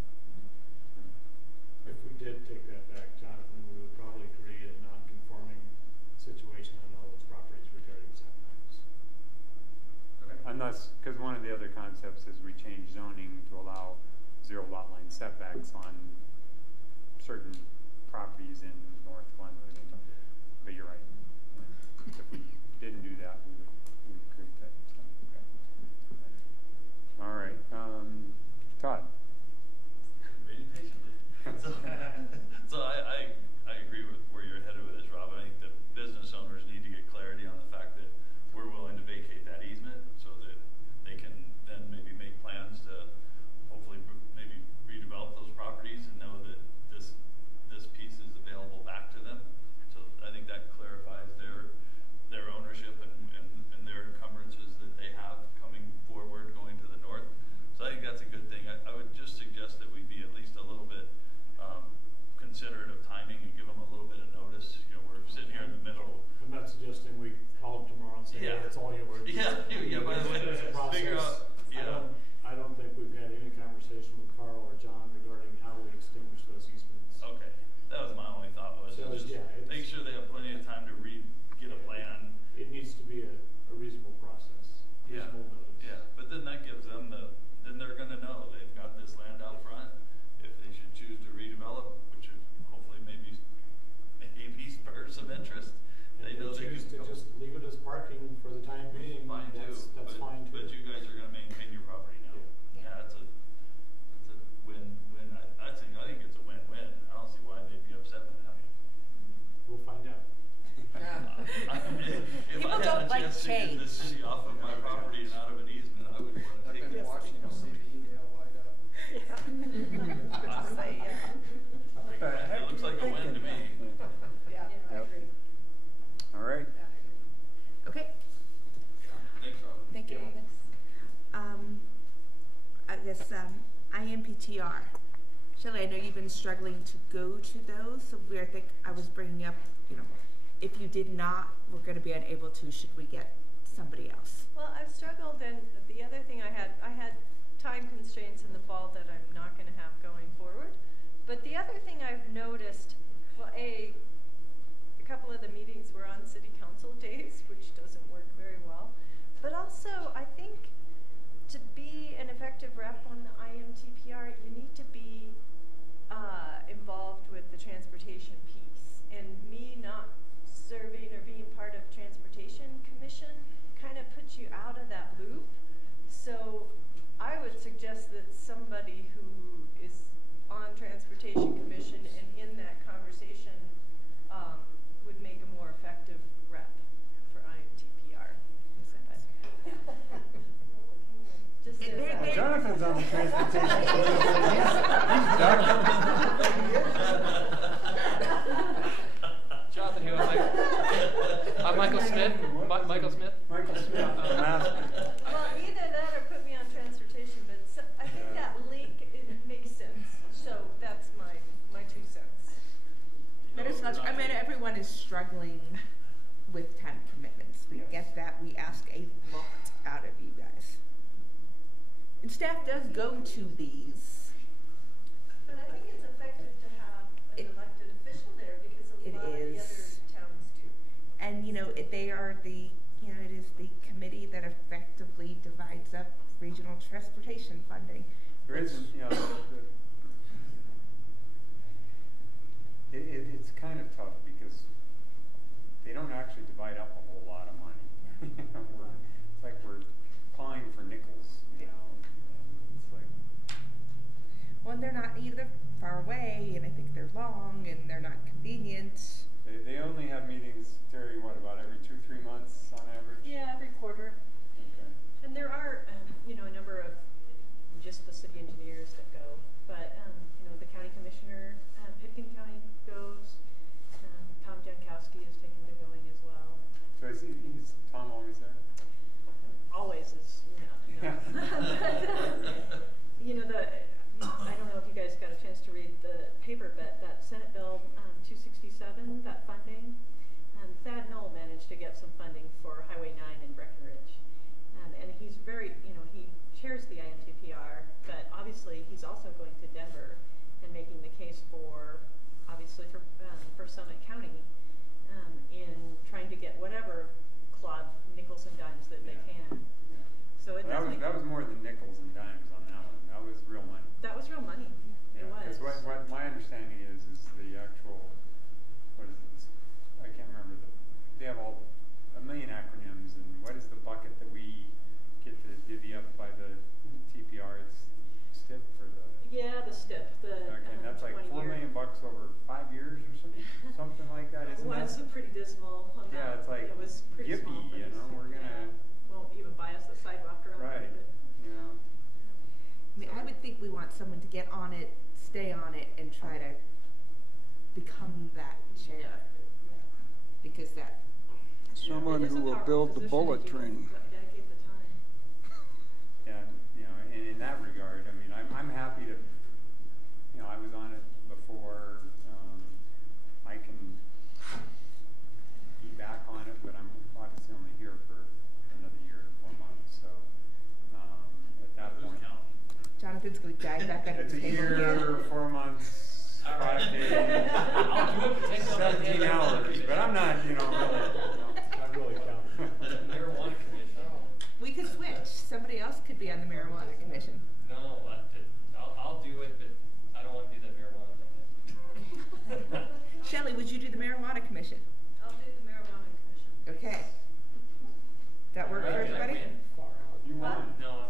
If we did take that back, Jonathan, we would probably create a non-conforming situation on all those properties regarding setbacks. Okay. Unless, because one of the other concepts is we change zoning to allow 0 lot line setbacks on certain properties in North Glenwood. But you're right. If we didn't do that, we would create that. So, okay. All right. Todd. Waiting patiently. So say, Yeah. it's all yours. Yeah, yeah, by the way, There's a process. figure out, yeah. I don't think we've had any conversation with Carl or John regarding how we extinguish those easements. Okay, that was my only thought was So, just yeah, make sure they have plenty of time to get a plan. It needs to be a reasonable process, Yeah, reasonable notice. yeah, but then that gives them then they're gonna know they've got this land out front. If they should choose to redevelop, which would hopefully maybe spur some interest, they know they choose can to just leave it as parking for the time being. Fine too, That's fine too. but you guys are gonna maintain your property now. Yeah. Yeah, it's a win-win. I think it's a win-win. I don't see why they'd be upset with that. We'll find out. If I had a chance to get the city off of my property and out of an easement, I would want to take I've it. been watching you see the email light up. It looks like a win to me. Yeah, I Yep. agree. All right. Okay. Thanks, Robin. Thank you. I guess IMPTR. Shelley, I know you've been struggling to go to those, so I think I was bringing up, if you did not, we're going to be unable to. Should we get somebody else? Well, I've struggled, and the other thing I had time constraints in the fall that I'm not going to have going forward. But the other thing I've noticed, well, a couple of the meetings were on city council days, which doesn't work very well. But also, I think to be an effective rep on the IMTPR, you need to be involved with the transportation piece. And me not serving or being part of Transportation Commission kind of puts you out of that loop. So I would suggest that somebody who is on Transportation Commission and in that conversation would make a more effective rep for IMTPR. Just Jonathan's on the transportation committee. He's done. Jonathan, who was like, Michael Smith? Michael Smith? Michael Smith, the master. Well, either that or put me on transportation, but I think that link, it makes sense. So that's my 2 cents. That is not, I mean, everyone is struggling with time commitments. We get that. We ask a lot out of you guys. And staff does go to these. But I think it's effective to have an elected official there because a lot of the other towns do. And, they are it is the committee that effectively divides up regional transportation funding. There isn't, it's kind of tough because they don't actually divide up a whole lot of money. It's like we're pawing for nickels, It's like. Well, and they're not either far away, and I think they're long, and they're not convenient. They only have meetings, Terry, about every 2-3 months on average? Yeah, every quarter. Okay. And there are, a number of just the city engineers that go, but the county commissioner, Pitkin County goes. Tom Jankowski is taken to going as well. So is Tom always there? Always is, no. I don't know if you guys got a chance to read the paper, but that Senate Bill 267, that funding, Thad Knoll managed to get some funding for Highway 9 in Breckenridge. And he's very, he chairs the IMTPR, but obviously he's also going to Denver and making the case for Summit County in trying to get whatever clawed nickels and dimes that they can. So that was more than nickels and dimes on that one. That was real money. That was real money. Yeah, it was. Because what my understanding is the actual, what is this? I can't remember. They have a million acronyms, and what is the bucket that we get to divvy up by the TPR? It's STIP for the. Yeah, the STIP. Okay, and that's like $4 million over 5 years or something like that. Isn't well, that? it's pretty dismal. Yeah, it's like it was pretty yippee, small we're gonna. Won't even buy us the sidewalk around Right. it. I mean, I would think we want someone to get on it, stay on it, and try to become that chair. Because that. Someone who will build the bullet train. Dedicate the time. Yeah, and in that regard, I mean, I'm happy to. I was on it before. I can be back on it, but I'm obviously only here for guy back at It's the a table year, here. 4 months, All right. 5 days, I'll do it. Take it on that 17 head. hours, but I'm not, you know, really, Not really counting. The marijuana commission. We could switch. Somebody else could be on the marijuana commission. No, I'll do it, but I don't want to do the marijuana thing. Shelley, would you do the marijuana commission? I'll do the marijuana commission. Okay. That work for Did I everybody? win? You won. No.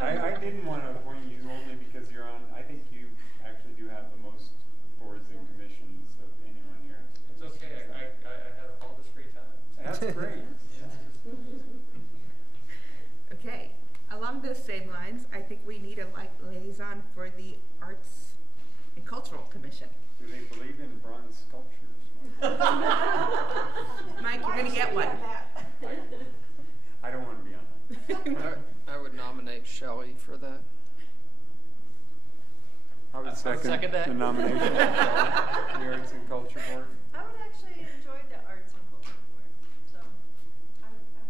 I didn't want to appoint you only because you're on, I think you actually do have the most boards and commissions of anyone here. It's okay. I have all this free time. That's great. Yeah. Okay. Along those same lines, I think we need a liaison for the Arts and Cultural Commission. Do they believe in bronze sculptures? Mike, you're gonna get one. I don't want to be on that. I would nominate Shelley for that. I would second that. the nomination of the Arts and Culture Board. I would actually enjoy the arts and culture board, so I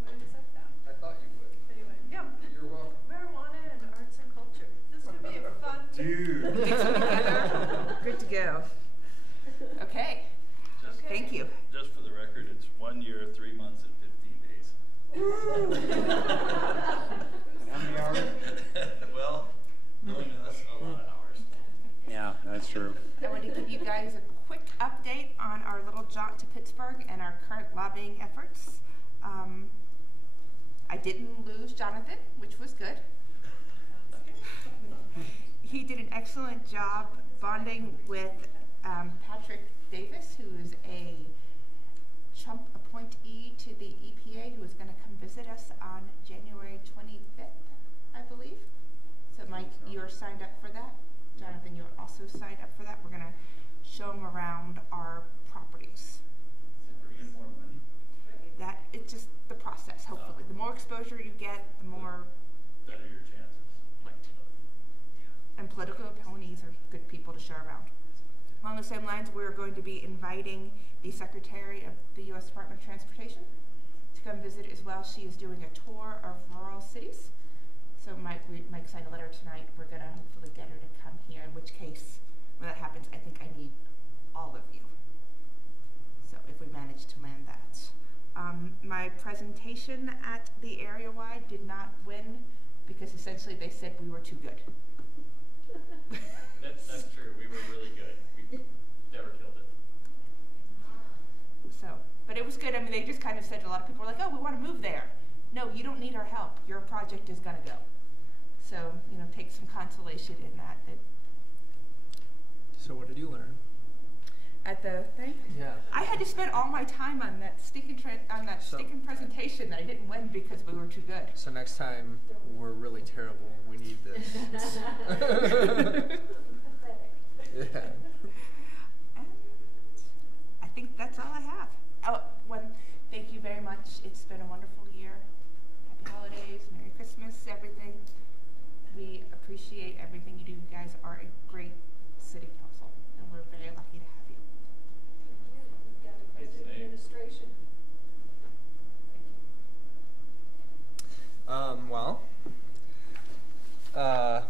would accept that. I thought you would. Anyway, yeah. You're welcome. Marijuana and arts and culture. This would be a fun. Dude. Get some together. Good to go. Okay. Okay. Thank you. Just for the record, it's 1 year, 3 months, and 15 days. And how many hours? Well, that's a lot of hours. Yeah, that's true. I want to give you guys a quick update on our little jaunt to Pittsburgh and our current lobbying efforts. I didn't lose Jonathan, which was good. He did an excellent job bonding with Patrick Davis, who is a Trump appointee to the EPA, who is going to come visit us on January 25th, I believe. So Mike, you're signed up for that. Jonathan, you're also signed up for that. We're going to show him around our properties. Does it bring in more money? That it's just the process, hopefully. The more exposure you get, the more, Better your chances. and political opponents are good people to show around. Along the same lines, we're going to be inviting the Secretary of the U.S. Department of Transportation to come visit as well. She is doing a tour of rural cities. So Mike signed a letter tonight. We're going to hopefully get her to come here, in which case, when that happens, I think I need all of you. So if we manage to land that. My presentation at the area-wide did not win because essentially they said we were too good. That's true. We were really good. We never killed it. So, but it was good. I mean, they just kind of said, a lot of people were like, oh, we want to move there. No, you don't need our help. Your project is going to go. So, you know, take some consolation in that. So what did you learn? At the thing? Yeah. I had to spend all my time on that stinking presentation that I didn't win because we were too good. So next time we're really terrible. We need this. Yeah. And I think that's all I have. Oh, thank you very much. It's been a wonderful year. Happy holidays, Merry Christmas, everything. We appreciate everything you do. You guys are a great city council, and we're very lucky to have you. We've got a It's good a- administration.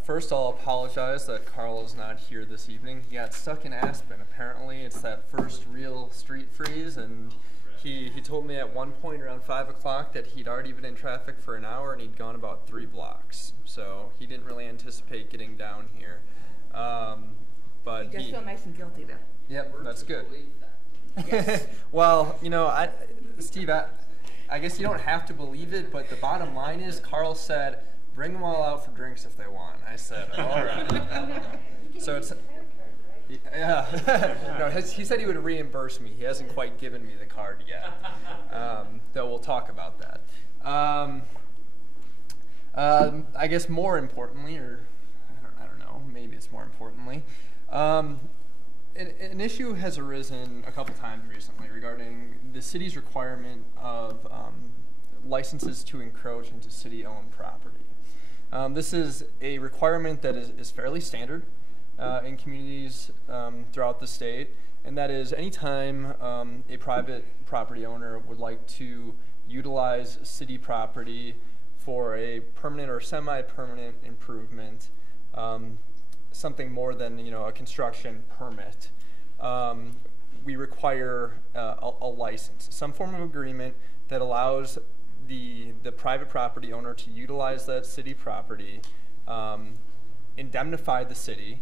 First I'll apologize that Carl is not here this evening. He got stuck in Aspen. Apparently it's that first real street freeze, and he told me at one point around 5 o'clock that he'd already been in traffic for an hour and he'd gone about 3 blocks. So he didn't really anticipate getting down here. But He does feel nice and guilty though. Yep, that's good. Yes. Well, you know, Steve, I guess you don't have to believe it, but the bottom line is Carl said, bring them all out for drinks if they want. I said, all right. So it's, yeah. No, he said he would reimburse me. He hasn't quite given me the card yet, though we'll talk about that. I guess more importantly, or I don't know, maybe it's more importantly, an issue has arisen a couple times recently regarding the city's requirement of licenses to encroach into city-owned property. This is a requirement that is fairly standard in communities throughout the state, and that is anytime a private property owner would like to utilize city property for a permanent or semi-permanent improvement, something more than a construction permit, we require a license, some form of agreement that allows the private property owner to utilize that city property, indemnify the city.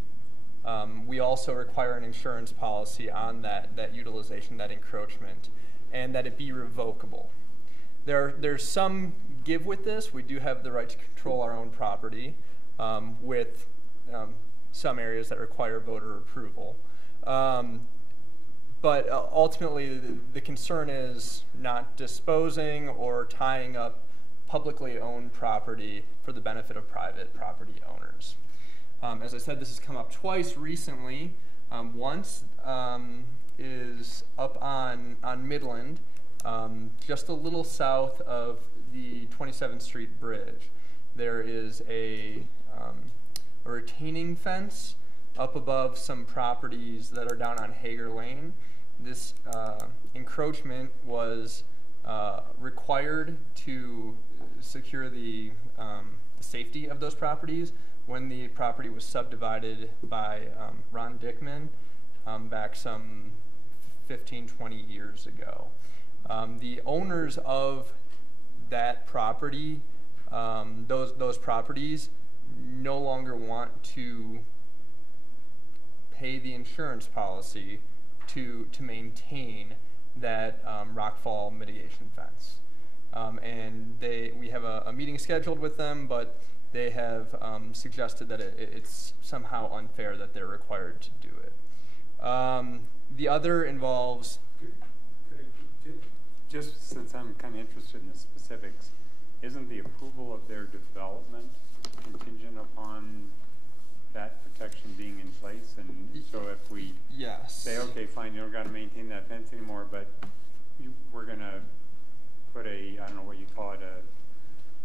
We also require an insurance policy on that utilization, that encroachment, and that it be revocable. There's some give with this. We do have the right to control our own property with some areas that require voter approval. But ultimately, the concern is not disposing or tying up publicly owned property for the benefit of private property owners. As I said, this has come up twice recently. Once is up on Midland, just a little south of the 27th Street Bridge. There is a retaining fence up above some properties that are down on Hager Lane. This encroachment was required to secure the safety of those properties when the property was subdivided by Ron Dickman back some 15, 20 years ago. The owners of that property, those properties, no longer want to pay the insurance policy to maintain that rockfall mitigation fence. And we have a meeting scheduled with them, but they have suggested that it's somehow unfair that they're required to do it. The other involves... Just since I'm kind of interested in the specifics, isn't the approval of their development contingent upon that protection being in place? And so if we say, okay, fine, you don't got to maintain that fence anymore, but we're going to put I don't know what you call it, a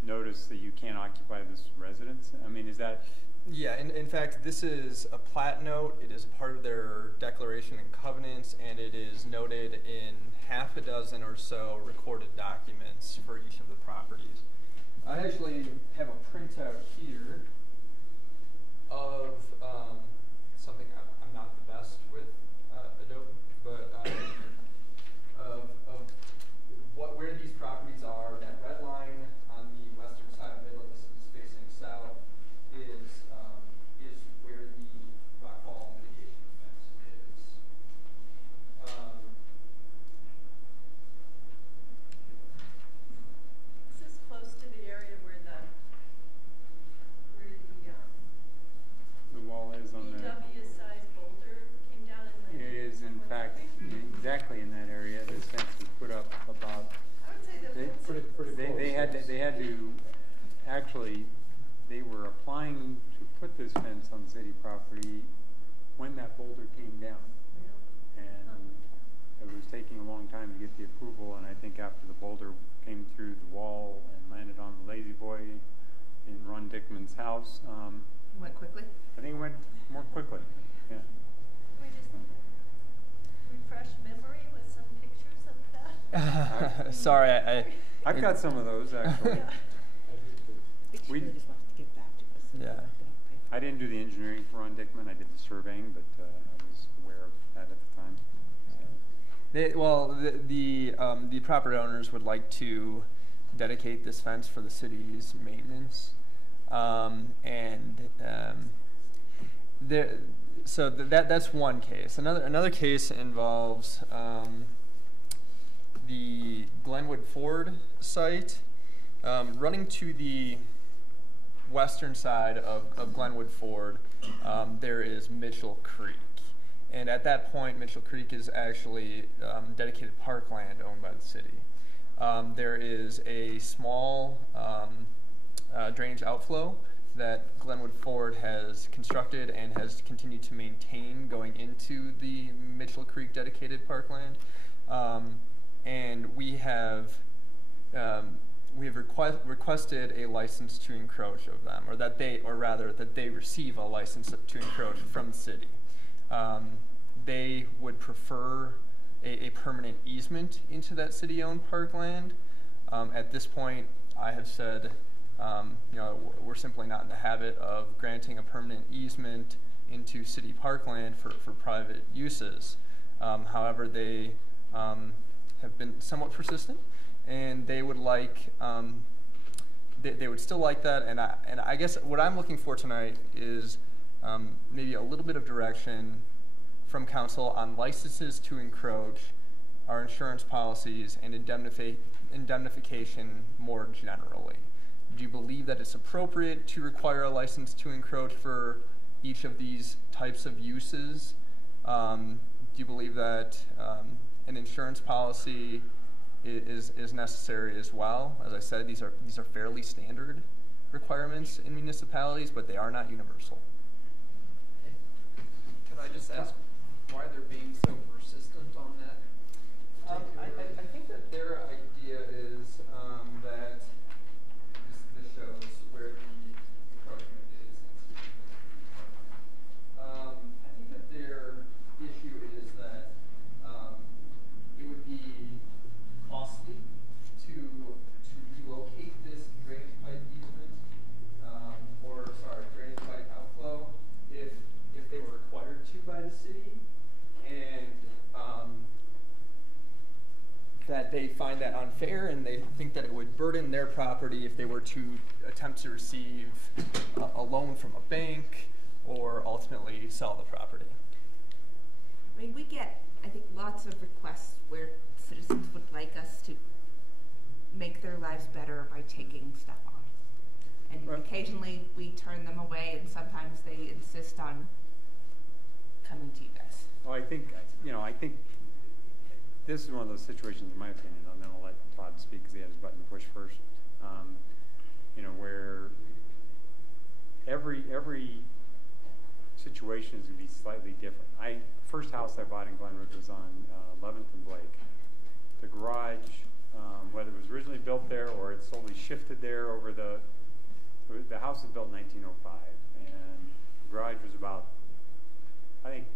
notice that you can't occupy this residence? I mean, is that... Yeah, in fact, this is a plat note. It is part of their declaration and covenants, and it is noted in half a dozen or so recorded documents for each of the properties. I actually have a printout here of something I'm not the best with Adobe, but of where these properties are. That red line on the western side of Midland, this is facing south, is where the rockfall mitigation fence is. This is close to the area where the wall is on the... PW-sized boulder came down and landed. It is, in fact, exactly in that area. This fence was put up about... I would say the fence is They had to actually, they were applying to put this fence on city property when that boulder came down. And it was taking a long time to get the approval, and I think after the boulder came through the wall and landed on the Lazy Boy in Ron Dickman's house. Went quickly? I think it went more quickly, yeah. Can we just refresh memory with some pictures of that? Sorry, I've got some of those, actually. Yeah. I didn't do the engineering for Ron Dickman. I did the surveying, but I was aware of that at the time. The property owners would like to dedicate this fence for the city's maintenance, so that's one case. Another case involves the Glenwood Ford site. Running to the western side of Glenwood Ford, there is Mitchell Creek. And at that point, Mitchell Creek is actually dedicated parkland owned by the city. There is a small drainage outflow that Glenwood Ford has constructed and has continued to maintain going into the Mitchell Creek dedicated parkland. And we have requested a license to encroach of them, or that they receive a license to encroach from the city. They would prefer a permanent easement into that city-owned parkland. At this point, I have said we're simply not in the habit of granting a permanent easement into city parkland for private uses. However, they have been somewhat persistent, and they would like, they would still like that. And I guess what I'm looking for tonight is maybe a little bit of direction from council on licenses to encroach, our insurance policies, and indemnification more generally. Do you believe that it's appropriate to require a license to encroach for each of these types of uses? Do you believe that an insurance policy is necessary as well? As I said, these are fairly standard requirements in municipalities, but they are not universal. Can I just ask why they're being so persistent on that? I think that their idea is that this shows where the encroachment is. I think that their issue is that it would be costly to relocate this drainage pipe easement, drainage pipe outflow, if they were required to by the city, and that they find that unfair, and they think that it would burden their property if they were to attempt to receive a loan from a bank or ultimately sell the property. I mean, we get, I think, lots of requests where citizens would like us to make their lives better by taking stuff on. And occasionally we turn them away, and sometimes they insist on coming to you guys. Well, I think this is one of those situations, in my opinion, and then I'll let Todd speak because he had his button pushed first, where every situation is going to be slightly different. First house I bought in Glenwood was on 11th and Blake. The garage, whether it was originally built there or it's solely shifted there over the house was built in 1905, and the garage was about, I think,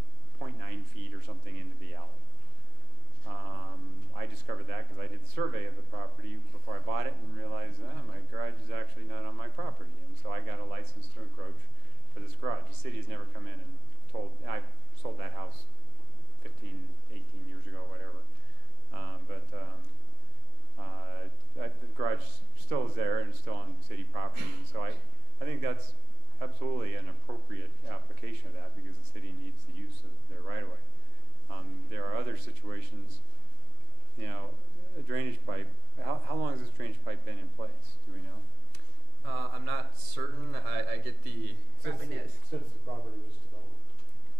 0.9 feet or something into the alley. I discovered that because I did the survey of the property before I bought it and realized my garage is actually not on my property, and so I got a license to encroach for this garage. The city has never come in and I sold that house 15, 18 years ago, whatever. The garage still is there and it's still on city property, and so I think that's absolutely an appropriate application of that because the city needs the use of their right-of-way. There are other situations, a drainage pipe. How long has this drainage pipe been in place? Do we know? I'm not certain. I get the... Since the property was developed.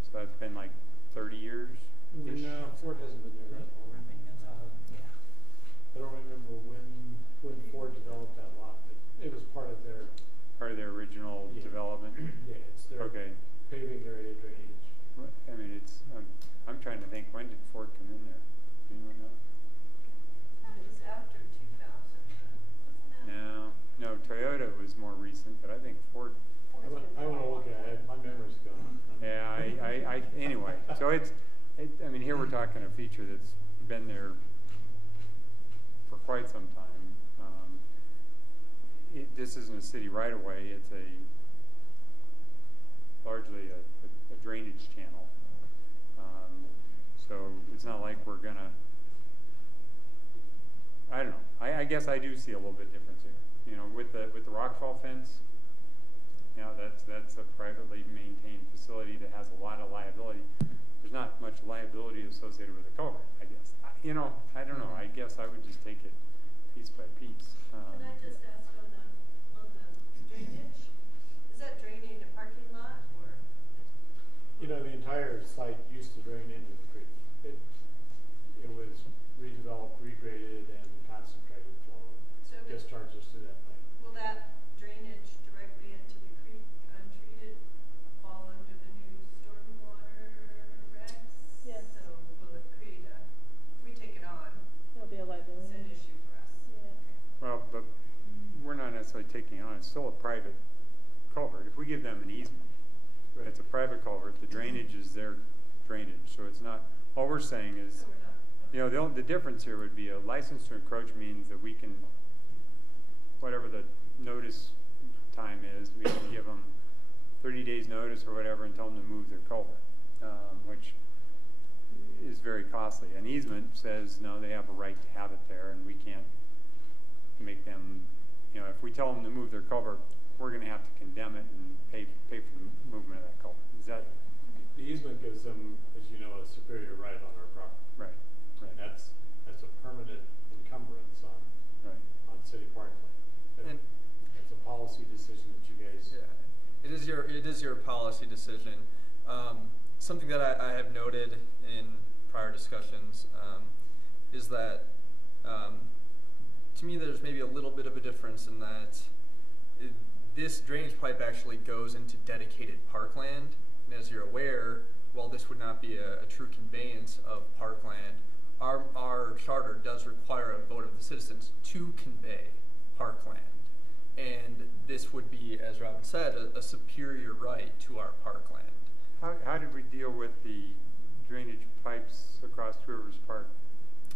So that's been like 30 years? No, Ford hasn't been there that long. I don't remember when Ford developed that lot, but it was part of their original development. Yeah, it's their paving area drainage. I mean, it's. I'm trying to think. When did Ford come in there? Anyone know? It was after 2000. No. Toyota was more recent, but I think Ford. I want to look at it. My memory's gone. Yeah. Anyway. So I mean, here we're talking a feature that's been there for quite some time. This isn't a city right-of-way. It's largely a drainage channel. So it's not like we're gonna. I don't know. I guess I do see a little bit difference here. With the rockfall fence. That's a privately maintained facility that has a lot of liability. There's not much liability associated with the culvert, I guess. I don't know. I guess I would just take it piece by piece. Can I just ask on the drainage? Is that draining a parking lot or? The entire site used to drain into the creek. It was redeveloped, regraded, and concentrated flow discharges to that lake. Will that drainage directly into the creek untreated fall under the new stormwater regs? Yes. So will it create if we take it on, There'll be a liability. it's an issue for us? Yeah. Well, but we're not necessarily taking it on. It's still a private culvert. If we give them an easement, it's a private culvert. The drainage is their drainage, so it's not. All we're saying is, the difference here would be a license to encroach means that we can, whatever the notice time is. We can give them 30 days notice or whatever and tell them to move their culvert, which is very costly. An easement says, no, they have a right to have it there, and we can't make them, you know, if we tell them to move their culvert, we're going to have to condemn it and pay for the movement of that culvert. Is that? The easement gives them, as you know, a superior right on our property. Right. Right. And that's a permanent encumbrance on city parkland. And it's a policy decision that you guys. Yeah, it is your policy decision. Something that I have noted in prior discussions is that to me there's maybe a little bit of a difference in that this drainage pipe actually goes into dedicated parkland, and as you're aware, while this would not be a true conveyance of parkland, our charter does require a vote of the citizens to convey parkland, and this would be, as Robin said, a superior right to our parkland. How did we deal with the drainage pipes across Rivers Park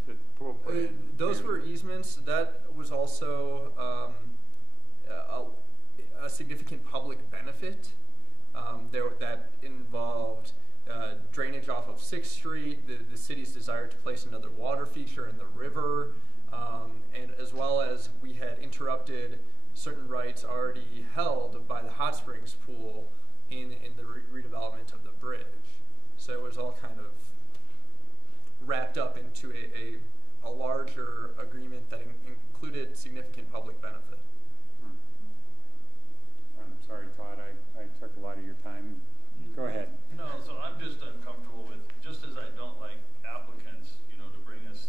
that the pool put in? Those were easements. That was also a significant public benefit. That involved drainage off of 6th Street, the city's desire to place another water feature in the river, and as well as we had interrupted certain rights already held by the Hot Springs pool in the redevelopment of the bridge. So it was all kind of wrapped up into a larger agreement that included significant public benefit. I'm sorry, Todd, I took a lot of your time. Go ahead. No, so I'm just uncomfortable with, just as I don't like applicants, you know, to bring us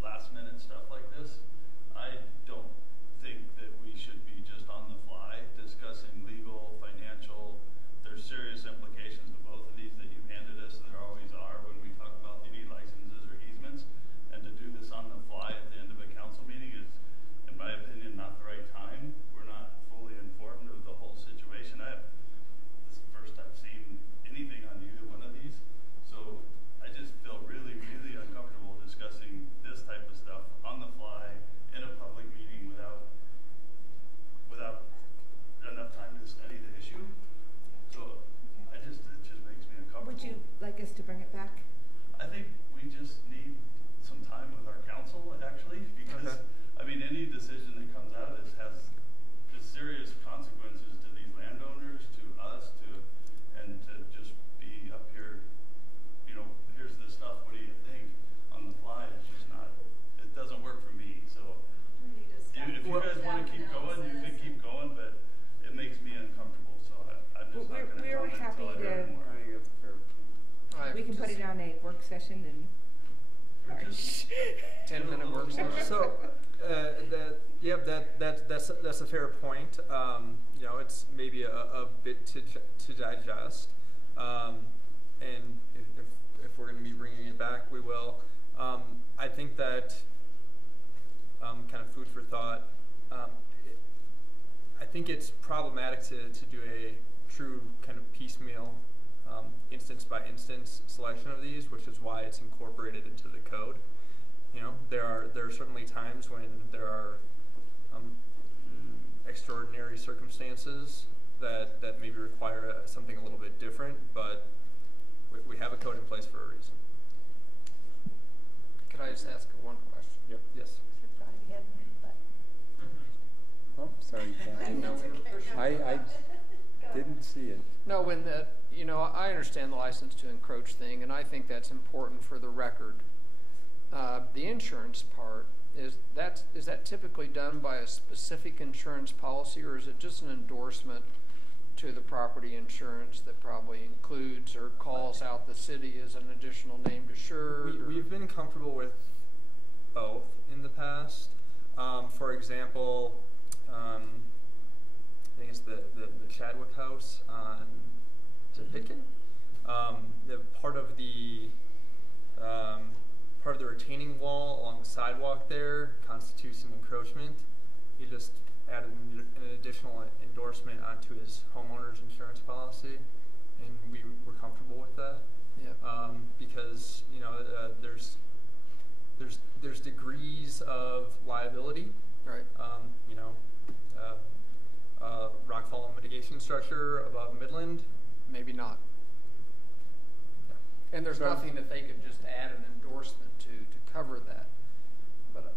last minute stuff like this, I don't think that we should be just on the fly discussing legal, financial. There's serious implications to both of these that you've handed us. There always are when we talk about any licenses or easements. And to do this on the fly at the end of a council meeting is, in my opinion, not the right time. We're not fully informed of the whole situation. This is the first I've seen anything on either one of these. So I just feel really, really uncomfortable discussing this type of stuff on the fly in a public meeting without enough time to study the issue. So it just makes me uncomfortable. Would you like us to bring it back? I think we just need some time with our council, actually, because I mean, any decision that comes out of this has serious consequences to these landowners, to us, and to just be up here, you know, here's the stuff, what do you think? On the fly, it's just not, it doesn't work for me. So if you guys want to keep going, you can keep going, but it makes me uncomfortable. So I'm just not going to We're comment happy until I hear more. I think that's fair. We can put it on a work session and March. 10-minute work session. So, that's a fair point. You know, it's maybe a bit to digest, and if we're going to be bringing it back, we will. I think that kind of food for thought. I think it's problematic to do a true kind of piecemeal instance by instance selection of these, which is why it's incorporated into the code. You know, there are certainly times when there are extraordinary circumstances that maybe require something a little bit different, but we have a code in place for a reason. Could I just ask one question? Yep. Yes. Oh, sorry, I didn't see it. No, when I understand the license to encroach thing, and I think that's important for the record. The insurance part, is that typically done by a specific insurance policy, or is it just an endorsement to the property insurance that probably includes or calls out the city as an additional named assured? We've been comfortable with both in the past. For example, I think it's the Chadwick House on Pitkin. The part of the retaining wall along the sidewalk there constitutes an encroachment. He just added an additional endorsement onto his homeowner's insurance policy, and we were comfortable with that. Yeah. Because there's degrees of liability. Right. rockfall mitigation structure above Midland? Maybe not. And there's nothing that they could just add an endorsement to cover that. But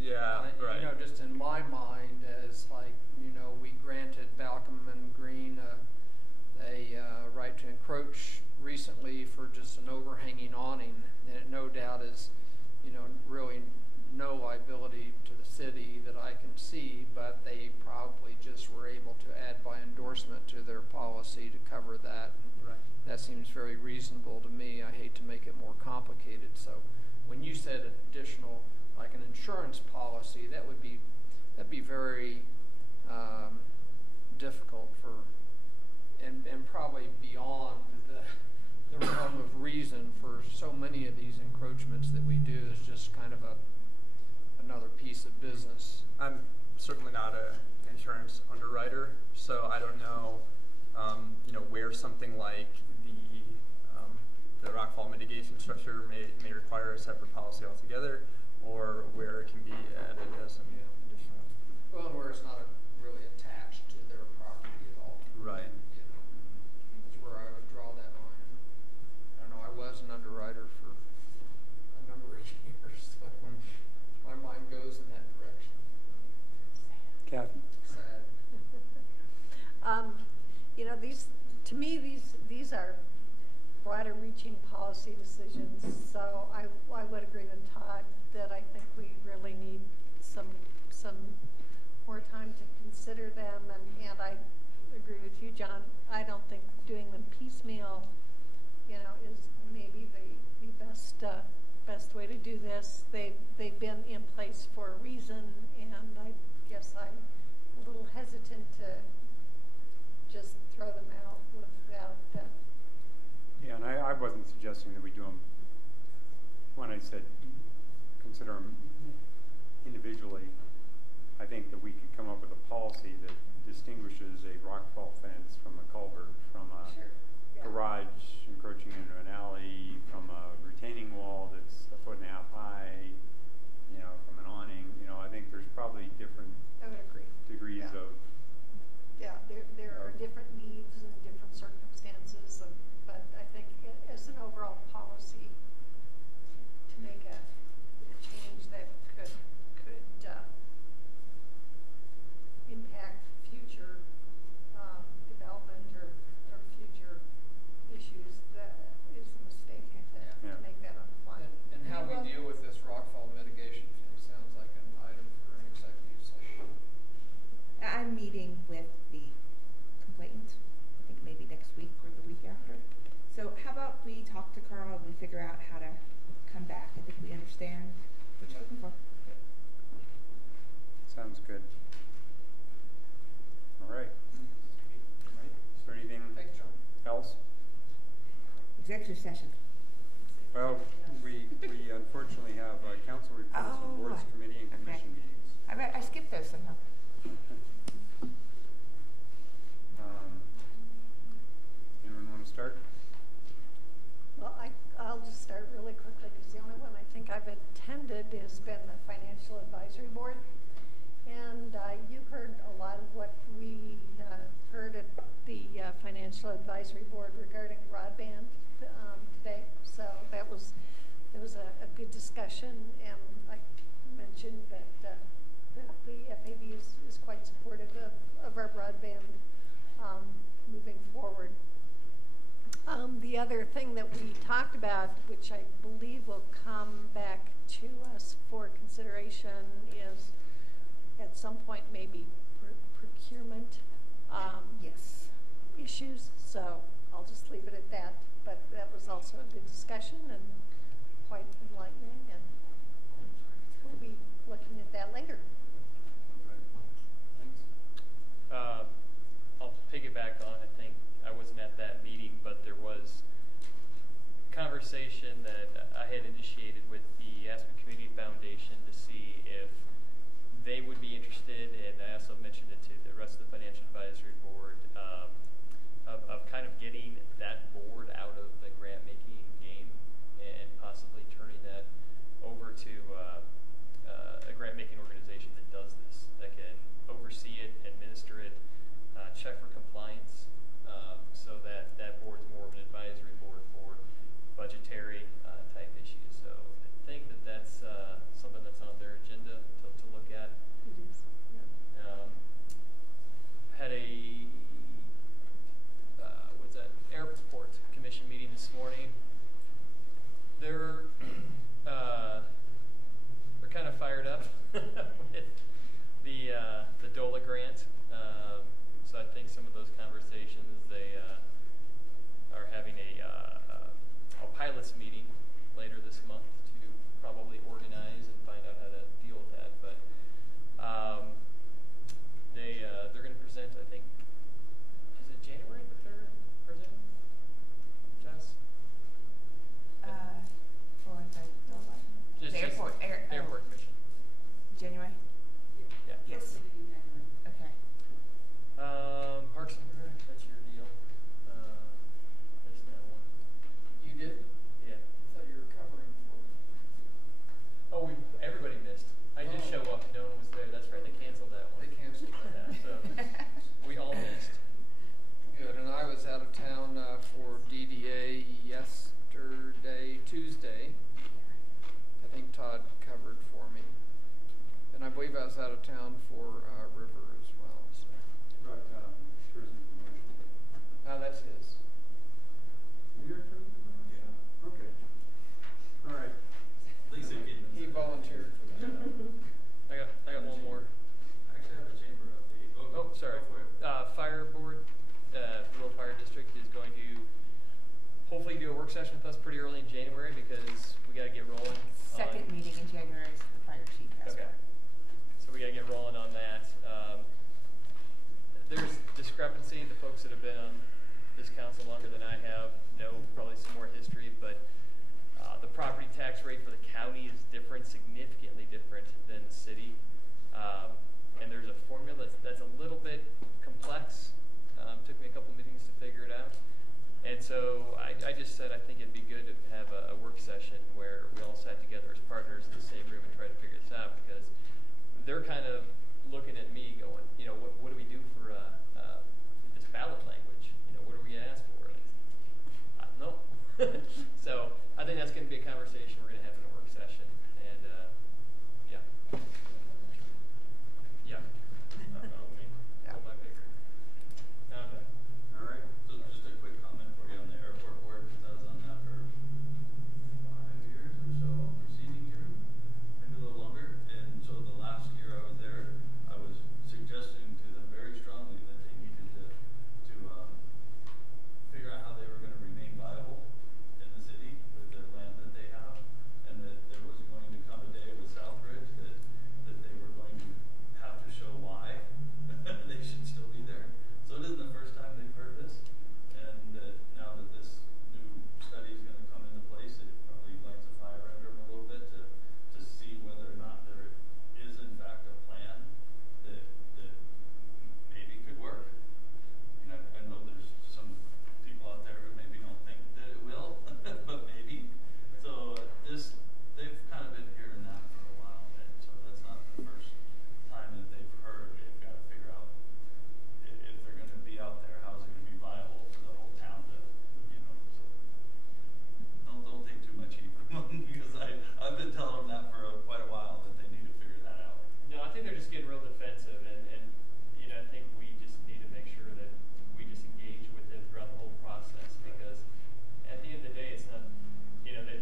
yeah, right. You know, just in my mind, as like, you know, we granted Balcom and Green a right to encroach recently for just an overhanging awning, and it no doubt is, you know, really no liability to the city that I can see, but they probably just were able to add by endorsement to their policy to cover that. Right. That seems very reasonable to me. I hate to make it more complicated. So when you said additional, like an insurance policy, that'd be very difficult for, and probably beyond the realm of reason for so many of these encroachments that we do is just kind of another piece of business. I'm certainly not an insurance underwriter, so I don't know, you know, where something like the rockfall mitigation structure may require a separate policy altogether, or where it can be added as an additional. Well, and where it's not really attached to their property at all. Right. You know, that's where I would draw that line. I don't know. I was an underwriter for a number of years, so my mind goes in that direction. Kathy? Sad. You know, to me, these are broader reaching policy decisions, so I would agree with Todd that I think we really need some more time to consider them, and I agree with you, John. I don't think doing them piecemeal, you know, is maybe the best way to do this. They've been in place for a reason, and I guess I'm a little hesitant to just throw them out without. Yeah, and I wasn't suggesting that we do them, when I said consider them individually, I think that we could come up with a policy that distinguishes a rockfall fence from a culvert, from a garage encroaching into an alley, from a retaining wall that's 1.5 feet high, you know, from an awning. You know, I think there's probably different degrees of. Yeah, there are different needs and different circumstances, but I think as an overall policy to make a change that could impact future development or future issues, that is a mistake to make that apply. And how we deal with this rockfall mitigation sounds like an item for an executive session. I'm meeting with the complainant, I think maybe next week or the week after. So how about we talk to Carl and we figure out how to come back. I think we understand what you're looking for. Sounds good. All right. Is there anything else? Executive session. Well, we unfortunately have council reports from boards, committee, and commission meetings. I skipped those somehow. Anyone want to start? Well, I'll just start really quickly because the only one I think I've attended has been the Financial Advisory Board. And you heard a lot of what we heard at the Financial Advisory Board regarding broadband today. So that was a good discussion, and I mentioned that the FAB is quite supportive of our broadband moving forward. The other thing that we talked about, which I believe will come back to us for consideration, is at some point maybe procurement issues. So I'll just leave it at that. But that was also a good discussion and quite enlightening, and we'll be looking at that later. I'll piggyback on, I think, I wasn't at that meeting, but there was conversation that I had initiated with the Aspen Community Foundation to see if they would be interested, and I also mentioned it to the rest of the Financial Advisory Board, of kind of getting that board out of the grant-making game and possibly turning that over to a grant believe I was out of town for River as well. So. About tourism promotion. That's his. You're tourism promotion? Yeah. Okay. All right. Lisa, he volunteered for that. I got one more. I actually have a chamber update. Oh, sorry. Fire board, rural fire district is going to hopefully do a work session with us pretty early in January because we got to get rolling. Second meeting in January is the fire chief. Okay. So we got to get rolling on that. There's discrepancy. The folks that have been on this council longer than I have know probably some more history, but the property tax rate for the county is different, significantly different than the city. And there's a formula that's a little bit complex. Took me a couple meetings to figure it out. And so I just said I think it'd be good to have a work session where we all sat together as partners in the same room and tried to figure this out, because they're kind of looking at me going, you know, what do we do for this ballot language? You know, what are we going to ask for? And I don't know. So I think that's going to be a conversation we're going to have in a work session. And yeah. Yeah. Hold my finger. Now I'm done. All right. So just a quick comment for you on the airport board, because I was on that for 5 years or so, preceding year, maybe a little longer. And so the last year I was there, I was suggesting to them very strongly that they needed to figure out how they were going to remain viable in the city with the land that they have, and that there was going to come a day with Southbridge that they were going to have to show why they should still be there. So it isn't the first time they've heard this, and now that this new study is going to come into place, it probably lights a fire under them a little bit to see whether or not there is in fact a plan that maybe could work. I mean, I know there's some people out there who maybe don't think that it will, but maybe. So they've kind of been hearing that for a while, and so that's not the first time that they've heard. They've got to figure out if they're going to be out there, how is it going to be viable for the whole town to, so don't take too much heat from them, because I've been telling them that for quite a while, that they need to figure that out. No, I think they're just getting real defensive, and I think we just need to make sure that we just engage with them throughout the whole process, because at the end of the day, it's not,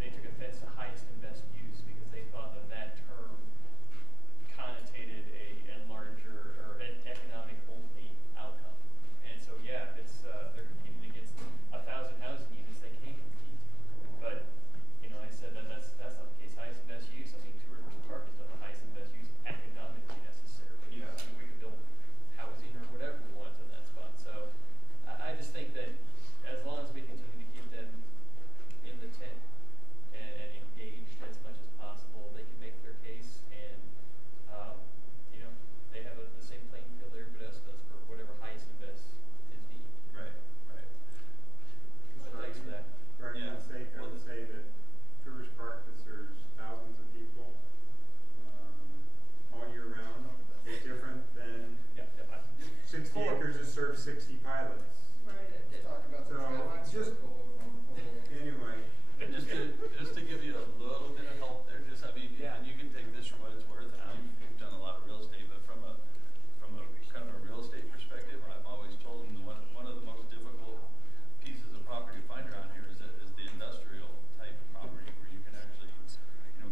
they took offense to highest and best use because they thought that term connotated a larger or an economic only outcome. And so yeah, if it's they're competing against 1,000 housing units, they can't compete. But I said that's not the case. Highest and best use. I mean, Two Rivers Park is not the highest and best use economically necessarily. Yeah. I mean, we could build housing or whatever we want in that spot. So I just think that as long as we continue to keep them in the tent and engaged as much as possible, they can make their case, and they have the same playing field everybody else does for whatever highest and best is needed. Right. So thanks for that. For argument's sake, I would say that Tourist Park that serves thousands of people all year round is different than 60 acres that serves 60 pilots. Talk about the traffic circle. Anyway. And just to give you a little bit of help there, and you can take this for what it's worth. You've done a lot of real estate, but from a kind of a real estate perspective, I've always told them one of the most difficult pieces of property to find around here is the industrial type property, where you can actually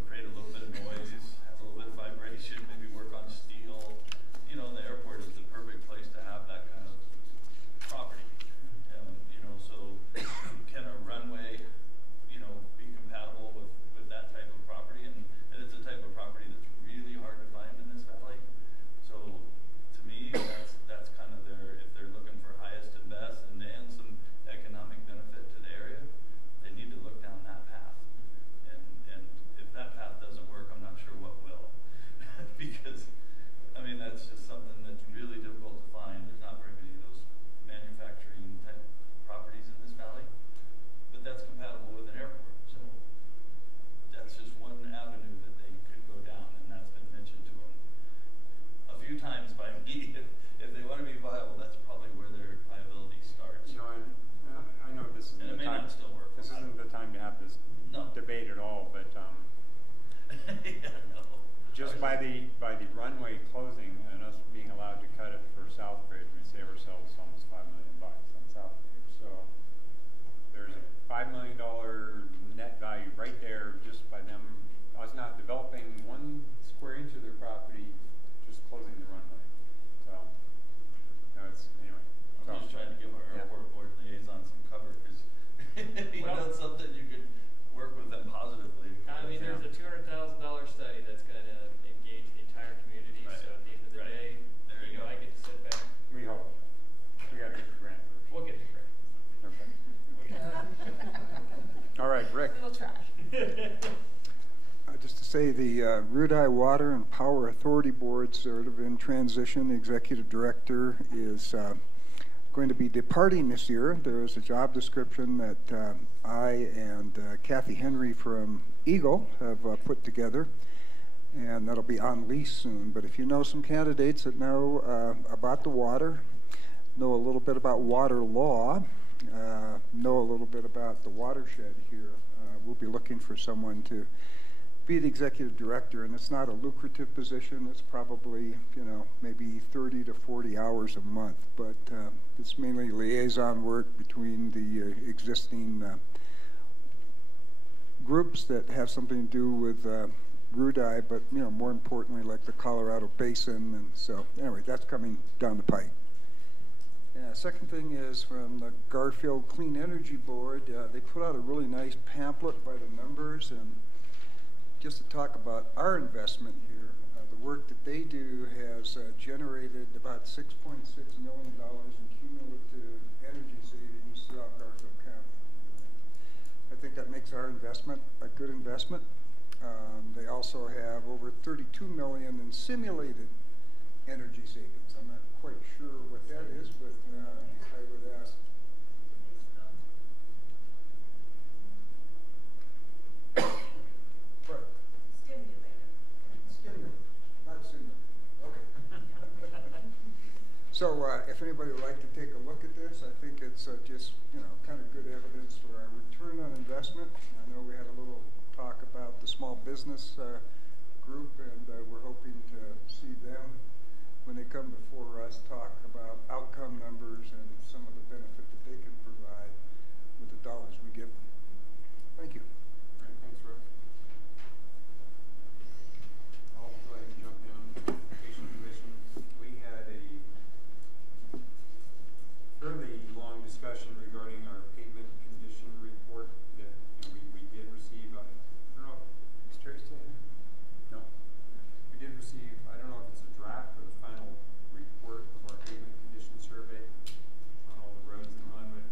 create a little bit of noise, have a little bit of vibration, maybe work on steel. The airport is the perfect place to have that kind of property. So can a runway be compatible with that type of property? And it's a type of property that's really hard to find in this valley. So to me, that's kind of if they're looking for highest and best and some economic benefit to the area, they need to look down that path. And if that path doesn't work, I'm not sure what will. Because that's just something that's really difficult to find. There's not very many of those manufacturing type properties in this valley, but that's compatible with an airport. So that's just one avenue that they could go down, and that's been mentioned to them a few times by me. If they want to be viable, that's probably where their viability starts. I know this isn't And it the may time. not still work. This isn't the time to have this debate at all, but yeah, no. just by the runway closing and us being allowed to cut it for Southbridge, we save ourselves almost $5 million on Southbridge. So there's a $5 million net value right there just by them, us not developing 1 square inch of their property, just closing the runway. So, no, it's, anyway. I'm just trying to give our airport board liaison some cover, because it's something you could work with them positively. I mean, there's a $200,000 study that's going to engage the entire community. Right. So at the end of the day, there you go. I get to sit back. We hope. We got to get the grant first. We'll get the grant. Okay. All right, Rick. We'll try. Just to say, the Rudai Water and Power Authority Board sort of in transition. The executive director is going to be departing this year. There is a job description that I and Kathy Henry from Eagle have put together, and that'll be on lease soon. But if you know some candidates that know about the water, know a little bit about water law, know a little bit about the watershed here, we'll be looking for someone to be the executive director, and it's not a lucrative position. It's probably, you know, maybe 30 to 40 hours a month, but it's mainly liaison work between the existing groups that have something to do with Rudai, but, you know, more importantly, like the Colorado Basin. And so, anyway, that's coming down the pike. Second thing is from the Garfield Clean Energy Board. They put out a really nice pamphlet by the numbers, and just to talk about our investment here, the work that they do has generated about $6.6 million in cumulative energy savings throughout Garfield County. I think that makes our investment a good investment. They also have over $32 million in simulated energy savings. I'm not quite sure what that is, but I would ask. So if anybody would like to take a look at this, I think it's just, you know, kind of good evidence for our return on investment. I know we had a little talk about the small business group, and we're hoping to see them when they come before us talk about outcome numbers and some of the benefit that they can provide with the dollars we give them. Thank you. All right, thanks, Rick. I'll go ahead and jump in on the Transportation Commission. We had a fairly long discussion regarding our pavement condition report that, you know, we did receive. I don't know, is Terry still here? No? We did receive, I don't know if it's a draft or the final report of our pavement condition survey on all the roads in Glenwood.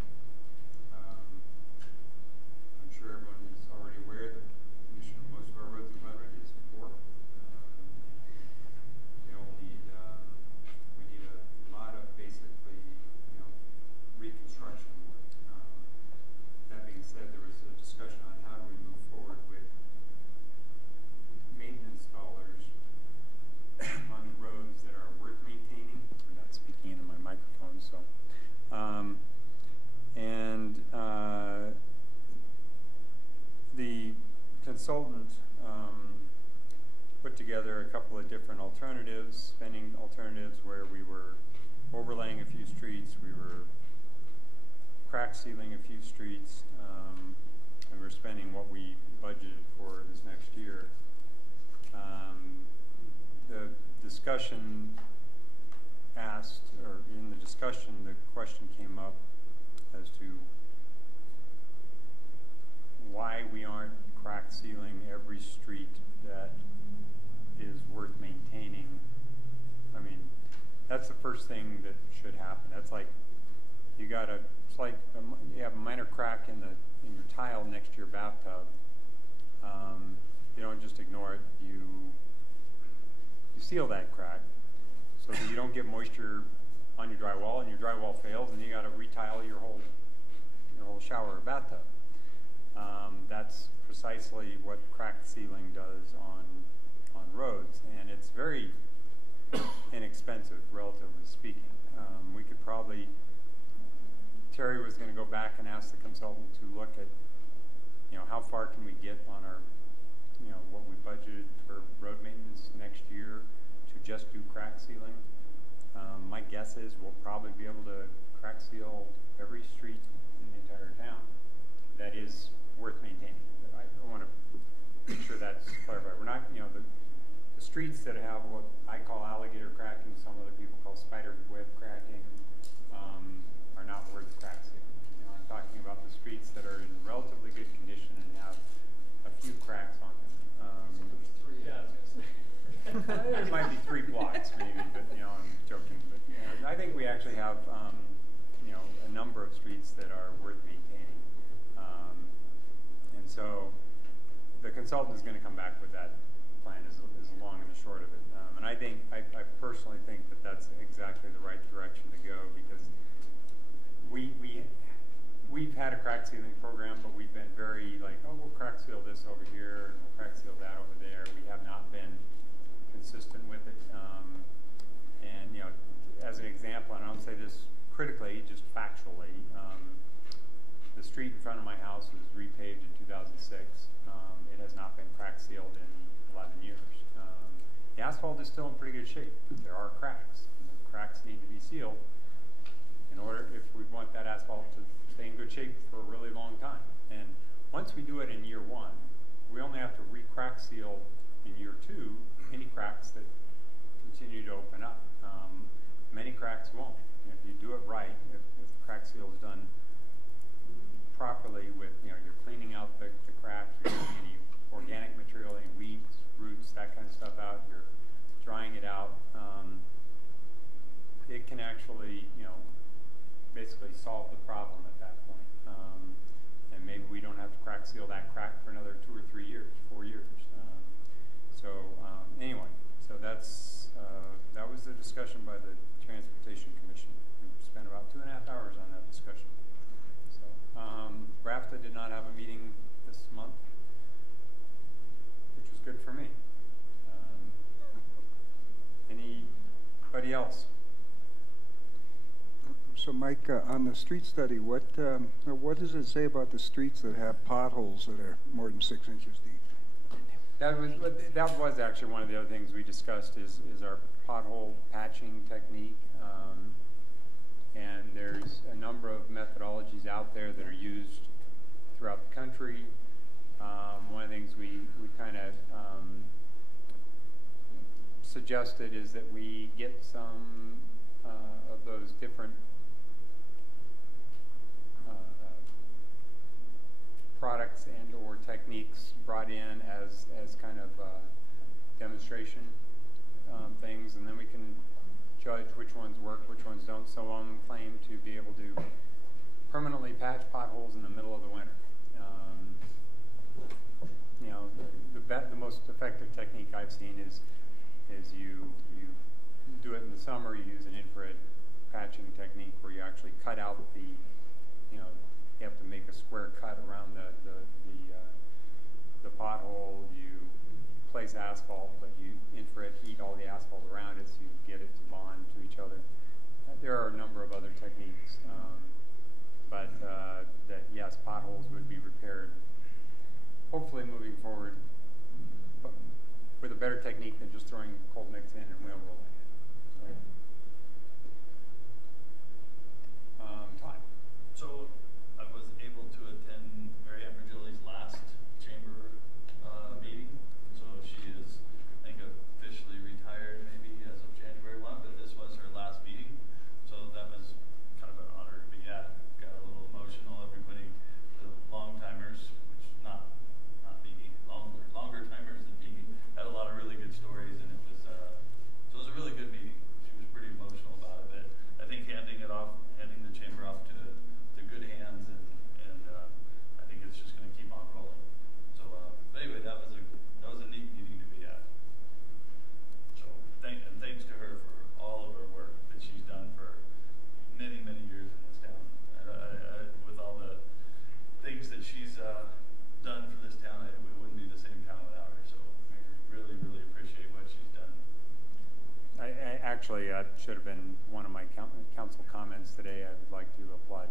I'm sure everyone is already aware that the condition of most of our roads in Glenwood is poor. They all need, we need a lot of basically, you know, reconstruction work. That being said, there was a discussion on how do we move forward with maintenance dollars on the roads that are worth maintaining. I'm not speaking into my microphone, so. The consultant put together a couple of different alternatives, spending alternatives where we were overlaying a few streets, we were crack sealing a few streets, and we're spending what we budgeted for this next year. The discussion asked, or in the discussion, the question came up as to why we aren't crack sealing every street that is worth maintaining. I mean, that's the first thing that should happen. That's like, you gotta, it's like you have a minor crack in your tile next to your bathtub. You don't just ignore it. You seal that crack so that you don't get moisture on your drywall, and your drywall fails, and you got to retile your whole shower or bathtub. That's precisely what crack sealing does on roads, and it's very inexpensive, relatively speaking. We could probably, Terry was going to go back and ask the consultant to look at, you know, how far can we get on our what we budgeted for road maintenance next year to just do crack sealing. My guess is we'll probably be able to crack seal every street in the entire town that is worth maintaining. I want to make sure that's clarified. We're not, the streets that have what I call alligator cracking, some other people call spider web cracking, are not worth crack sealing. I'm talking about the streets that are in relatively good condition and have a few cracks on them. Yeah, I was gonna say. There might be 3 blocks maybe, but I'm joking. But I think we actually have a number of streets that are worth maintaining, and so the consultant is going to come back with that plan is the long and the short of it. And I personally think that that's exactly the right direction to go, because we've had a crack sealing program, but we've been very like, oh, we'll crack seal this over here, and we'll crack seal that over there. We have not been consistent with it. And as an example, and I don't say this critically, just factually, the street in front of my house was repaved in 2006. It has not been crack sealed in 11 years. The asphalt is still in pretty good shape. There are cracks, and the cracks need to be sealed in order, if we want that asphalt to stay in good shape for a really long time. And once we do it in year 1, we only have to re-crack seal in year 2 any cracks that continue to open up. Many cracks won't. If you do it right, if the crack seal is done properly with, you're cleaning out the cracks, you're getting any organic material, any weeds, roots, that kind of stuff out, you're drying it out, it can actually, basically solve the problem at that point. And maybe we don't have to crack seal that crack for another 2 or 3 years, 4 years. Anyway, so that was the discussion by the Transportation Commission. We spent about 2.5 hours on that discussion. So RAFTA did not have a meeting this month, which was good for me. Anybody else? So Mike, on the street study, what does it say about the streets that have potholes that are more than 6 inches deep? That was actually one of the other things we discussed is our pothole patching technique. And there's a number of methodologies out there that are used throughout the country. One of the things we kind of suggested is that we get some of those different products and or techniques brought in as kind of demonstration things, and then we can judge which ones work, which ones don't. Some of them claim to be able to permanently patch potholes in the middle of the winter. The most effective technique I've seen is you do it in the summer. You use an infrared patching technique where you actually cut out the, you have to make a square cut around the pothole. You place asphalt, but you infrared heat all the asphalt around it so you get it to bond to each other. There are a number of other techniques, but that yes, potholes would be repaired. Hopefully, moving forward, but with a better technique than just throwing cold mix in and wheel rolling it. Todd. So I was able to attend Mary Ann Virgili's last chamber meeting. So she is, I think, officially retired maybe as of January 1, but this was her last meeting. So that was kind of an honor to be at. Got a little emotional. Everybody, the long timers, which not me, longer timers than me, had a lot of really good stories, and it was so it was a really good meeting. She was pretty emotional about it, but I think handing the chamber off to good hands, and I think it's just going to keep on rolling. So but anyway, that was a neat meeting to be at. So thanks to her for all of her work that she's done for many years in this town. With all the things that she's done for this town, it wouldn't be the same town without her. So I really appreciate what she's done. I actually should have been one of my council comments today. I would like to applaud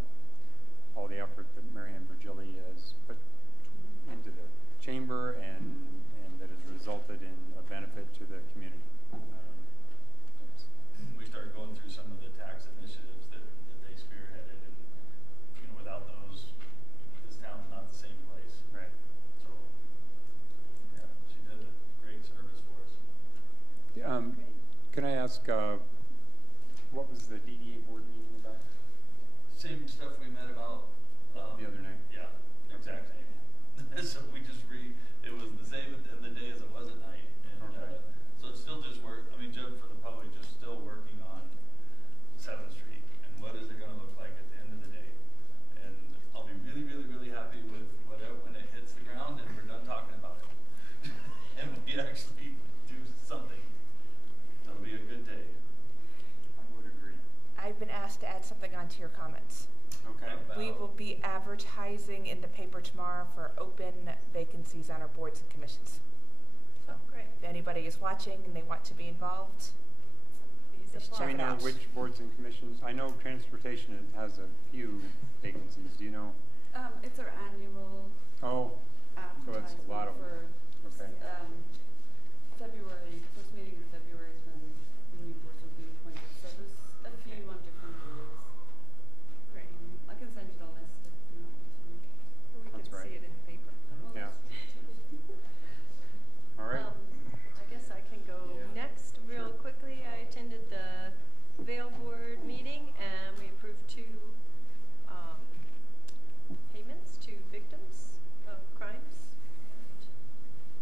all the effort that Mary Ann Virgili has put into the chamber and that has resulted in a benefit to the community. We started going through some of the tax initiatives that they spearheaded, and without those, this town's not the same place. Right. So, yeah, she did a great service for us. Can I ask, what was the DDA board meeting about? Same stuff we met about the other night. Yeah, exact same. So we just it was the same in the day as it was at night, and so it's still just Jim, for the public, just still working on 7th Street and what is it going to look like at the end of the day. And I'll be really, really, really happy with whatever when it hits the ground and we're done talking about it, and we actually do something. That'll be a good day. I would agree. I've been asked to add something onto your comments. Okay. We will be advertising in the paper tomorrow for open vacancies on our boards and commissions. So great. if anybody is watching and they want to be involved, please Do check we it know out. which boards and commissions? I know transportation has a few vacancies. Do you know? It's our annual Oh, so it's a lot of them. Okay. February, first meeting in February is when the new boards will be appointed. So there's a few on different boards. Great. I can send you the list if you want me to. Or we That's can right. see it in the paper. Yeah. All right. I guess I can go next real quickly. I attended the Vail Board meeting and we approved 2 payments to victims of crimes.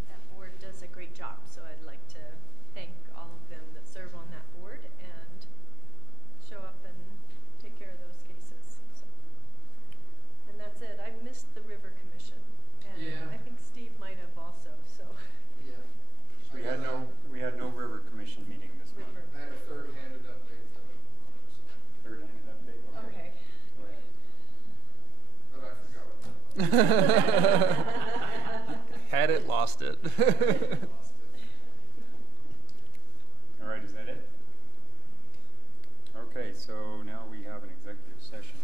That board does a great job, so I'd like to thank all of them that serve on that board and show up and take care of those cases. So. And that's it. I missed the River Commission, and I think Steve might have also. So. Yeah. We had no River Commission meeting this month. I had a third-handed update though. Third-handed update? Okay. Go ahead. But I forgot what that was. Had it, lost it. All right, is that it? Okay, so now we have an executive session.